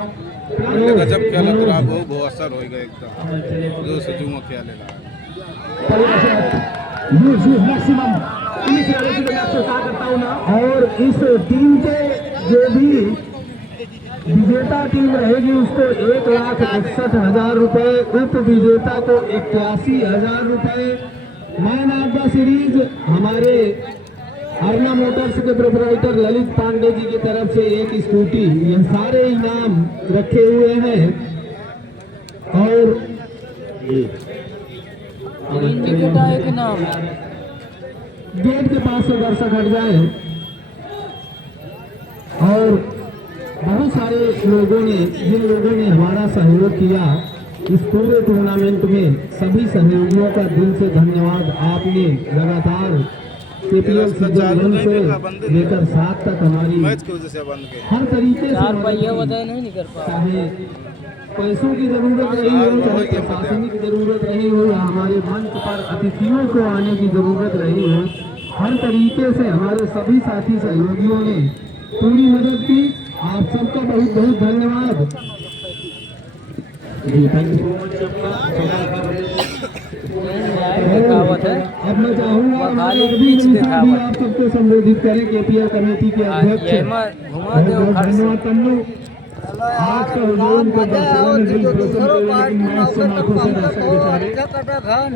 हमने गजब खेला तो आप बहुत असर हो गया एकदम जो सजूमा क्या ले रहा मैक्सिमम करता हूँ ना। और इस टीम के जो भी विजेता टीम रहेगी उसको 1,61,000 रुपए, उप विजेता को 81,000 रुपए, मैन ऑफ द सीरीज हमारे अर्ना मोटर्स के प्रोपराइटर ललित पांडे जी की तरफ से एक स्कूटी, ये सारे इनाम रखे हुए हैं। और इंडिकेटर एक नाम गेट के पास से दर्शक हट जाए। और बहुत सारे लोगों ने, जिन लोगों ने हमारा सहयोग किया इस पूरे टूर्नामेंट में, सभी सहयोगियों का दिल से धन्यवाद। आपने लगातार KPL सीजन 1 से लेकर 7 तक हमारी मैच की वजह से बंद के हर तरीके से चार पहिया बताए नहीं कर पा। चाहे पैसों की जरूरत रही हो, चाहे प्रशासनिक जरूरत रही हो, या हमारे मंच पर अतिथियों को आने की जरूरत रही हो, हर तरीके से हमारे सभी साथी सहयोगियों ने पूरी मदद की। आप सबका बहुत बहुत धन्यवाद जी, थैंक यू सो मच। दिखावत है। अब मैं चाहूंगा खाली आप बीच दिखावत। सबको संबोधित करें, KPL कमेटी के अध्यक्ष। घुमा दो बहुत खर्च धन्यवाद तन्नू। आज का हुजूम को दर्शकों ने दिल प्रसन्न किया, लेकिन मैच से आंखों से दर्शक बेचारे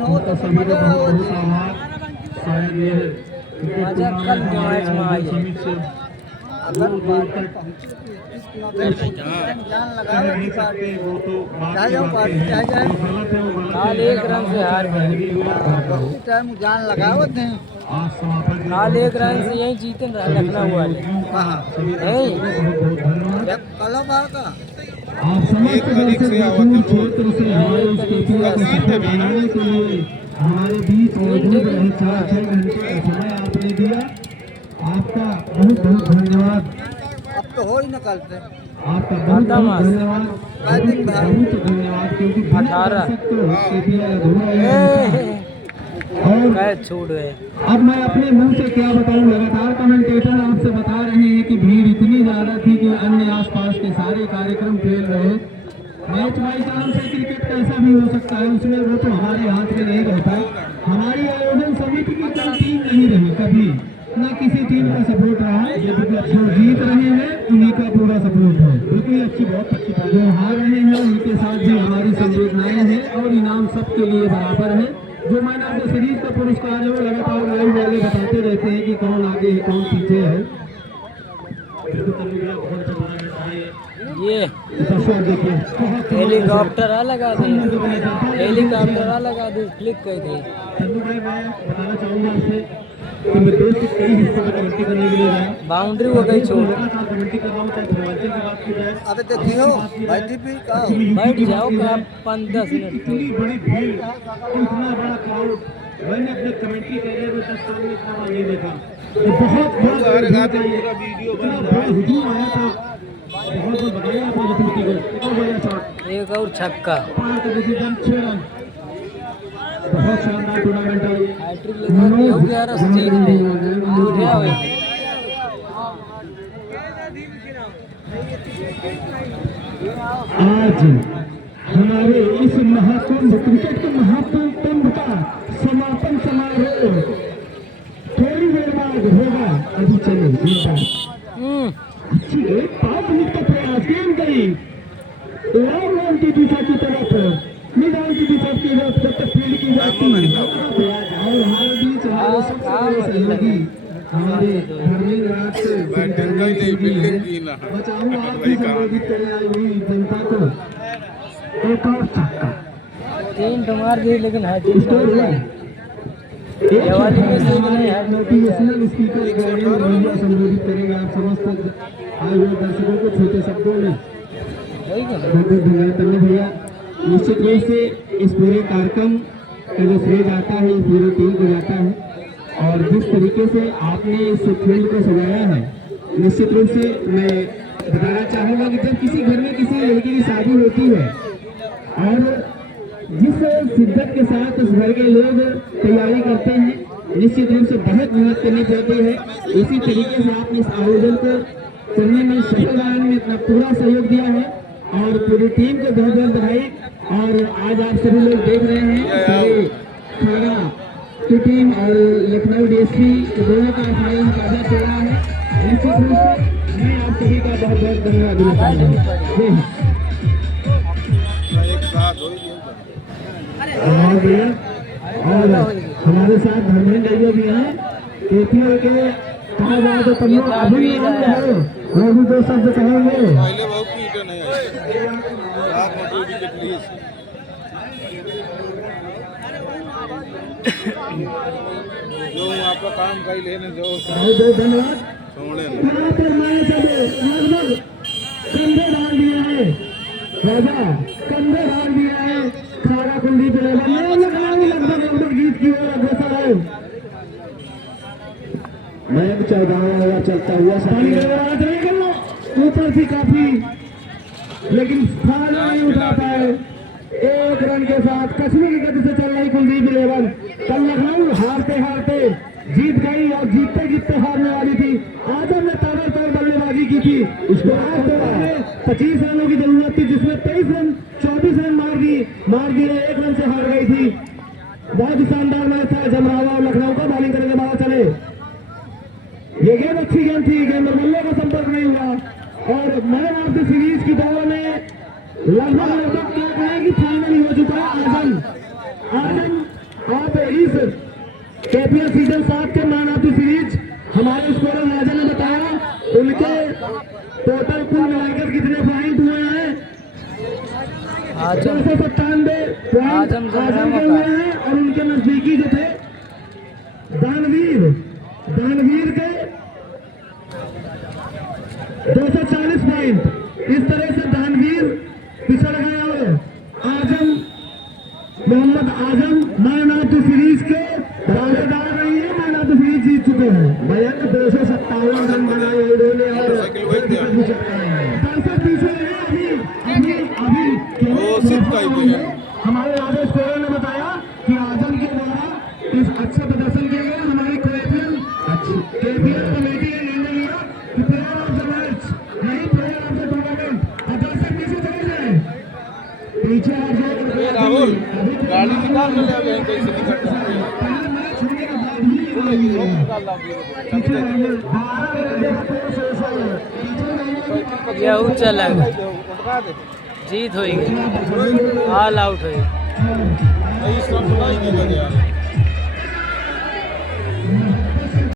उनका सभी का बहुत बहुत आभार। शायद ये मजा कल मैच में आई है। समिति से अगर दूर तक जान लगा नहीं सकते, वो तो बात की बात है। जो गलत है वो गलत काल है। 1 रन से हार गए। टाइम जान लगावत हैं। आज समापन के काल 1 रन से यही जीते रहा लखनऊ वाले। कहाँ सभी नहीं बहुत बहुत धन्यवाद। कल बार का आप समस्त एक तारीख से दर्शक आवाज क्षेत्र से हमारे इस केपीआर को सफल बनाने के लिए हमारे बीच मौजूद रहे 4-6 घंटे का समय आपने दिया। आपका बहुत बहुत धन्यवाद। अब तो हो ही न करते। आपका बहुत बहुत धन्यवाद। बहुत धन्यवाद, क्योंकि बिना 18 दर्शक तो केपीआर अधूरा ही है। और काय छूट है। अब मैं अपने मुंह से क्या बताऊं, लगातार कमेंटेटर आपसे बता रहे हैं कि भीड़ इतनी ज्यादा थी कि अन्य आसपास के सारे कार्यक्रम फेल रहे। मैच बाई चांस है, क्रिकेट कैसा भी हो सकता है, उसमें वो तो हमारे हाथ में नहीं रहता। हमारी आयोजन समिति की कोई टीम नहीं रही कभी, न किसी टीम का सपोर्ट रहा। जो जीत रहे हैं उन्हीं का पूरा सपोर्ट है। बिल्कुल अच्छी, बहुत अच्छी बात। जो हार रहे हैं उनके साथ भी हमारी संवेदनाएं हैं और इनाम सबके लिए बराबर है। जो मैन ऑफ द सीरीज का पुरस्कार है वो लगातार लाइव वाले बताते रहते हैं कि कौन आगे है कौन पीछे है। ये देखिए हेलीकॉप्टर लगा दे, हेलीकॉप्टर लगा दे, क्लिक कर दे। चंदू भाई, मैं बताना चाहूँगा आपसे कि मैं देश के कई हिस्सों में कमेंट्री करने के लिए आया। बाउंड्री हो गई छोड़। लगातार कमेंट्री कर रहा हूँ, चाहे पूर्वांचल की बात की जाए। अबे देखियो बैठी भी का बैठ जाओ क्या 5-10 मिनट। इतनी बड़ी भीड़ और इतना बड़ा क्राउड मैंने अपने कमेंट्री कैरियर में 10 साल में इतना बार नहीं देखा। तो बहुत बड़ा वीडियो हुजूम आया था। बहुत बहुत बधाई आपको गतिविधि को। एक और बड़ा शॉट, एक और छक्का। 6 रन। बहुत शानदार टूर्नामेंट है। हैट्रिक लगा दी हो गया रस जीत ले दूरिया हुए। आज हमारे इस महाकुंभ, क्रिकेट के महाकुंभ का समापन समारोह थोड़ी देर बाद होगा। अभी चले अच्छी 5 मिनट का प्रयास गेम गई लॉन्ग रन की दिशा की तरफ, मैदान की दिशा की तरफ जब तक फील्ड की जाती और हमारे बीच हमारे सबसे सहयोगी हमारे धर्मेंद्र राज से बचाऊं आपकी संबोधित करने आई हुई जनता को। एक और छक्का, 3 मार दी लेकिन हैट्रिक मोटिवेशनल स्पीकर मीडिया संबोधित करेगा आप समस्त आए हुए दर्शकों को छोटे शब्दों में। बहुत धन्यवाद तन्ने भैया। निश्चित रूप से इस पूरे कार्यक्रम का जो श्रेय जाता है इस पूरी टीम को जाता है। और जिस तरीके से आपने इस फील्ड को सजाया है, निश्चित रूप से मैं बताना चाहूँगा कि जब किसी घर में किसी लड़की की शादी होती है और जिस शिद्दत के साथ उस घर के लोग तैयारी करते हैं, निश्चित रूप से बहुत मेहनत करनी पड़ती है। इसी तरीके से आपने इस आयोजन को करने में सफल बनाने में अपना पूरा सहयोग दिया है और पूरी टीम को बहुत बहुत बधाई। और आज आप सभी लोग देख रहे हैं खाना की टीम और लखनऊ डीएसपी दोनों का फाइनल ताजा चल रहा है। निश्चित रूप से मैं आप सभी का बहुत बहुत धन्यवाद देना चाहूँगा। और हमारे साथ धर्मेंद्र भैया भी हैं, केपीआर के कहा जाए तो तुम लोग अभी वो भी 2 शब्द कहेंगे। पहले बहुत पीटे नहीं आई आप मतलब विकेट लिए जो आपका काम कई लेने जो धन्यवाद। सोने यहाँ पर मैंने सब लगभग कंधे डाल दिया है, राजा कंधे डाल दिया है। खाना कुलदीप लगभग जीत की ओर अग्रसर है। मैं 14 ओवर चलता हुआ ऊपर से काफी, लेकिन फायदा नहीं उठा पाए। 1 रन के साथ कश्मीर की गति से चल रही कुलदीप 11। कल लखनऊ हारते हारते जीत गई और जीतते जीतते हारने वाली थी। आजम ने ताबड़तोड़ बल्लेबाजी की थी। उसको 25 रनों की जरूरत थी, जिसमें 23 रन 24 रन मार दिए 1 रन से हार गई थी। बहुत ही शानदार मैच था। जमरावा और लखनऊ का बॉलिंग करने के बाद चले। ये गेम अच्छी गेम थी, गेम में बल्ले का संपर्क नहीं हुआ और मैन ऑफ द सीरीज की दौड़ में लगभग क्या कहें कि फाइनल ही हो चुका है। आजम आप इस केपीआर सीजन 7 के मैन ऑफ द सीरीज हमारे स्कोरर राजा ने बताया उनके टोटल कुल मिलाकर कितने पॉइंट हुए हैं। 297 पॉइंट आजम के हुए हैं और उनके नजदीकी जो थे दानवीर के 240 पॉइंट। इस तरह से दानवीर मयंक 257 रन बनाए इन्होंने और दर्शक पीछे हैं अभी हमारे आदेश कोयल ने बताया कि आजम के द्वारा इस अच्छे प्रदर्शन के लिए हमारी केपीएल कमेटी ने निर्णय लिया कि प्लेयर ऑफ द मैच नहीं प्लेयर ऑफ द टूर्नामेंट। और दर्शक पीछे चले जाए पीछे आ जाए राहुल गाड़ी निकाल ले अब यहीं कैसे निकल मैच होने के बाद ही यहू चलेगा जीत होगी ऑल आउट होगी इस तरफ नहीं की वजह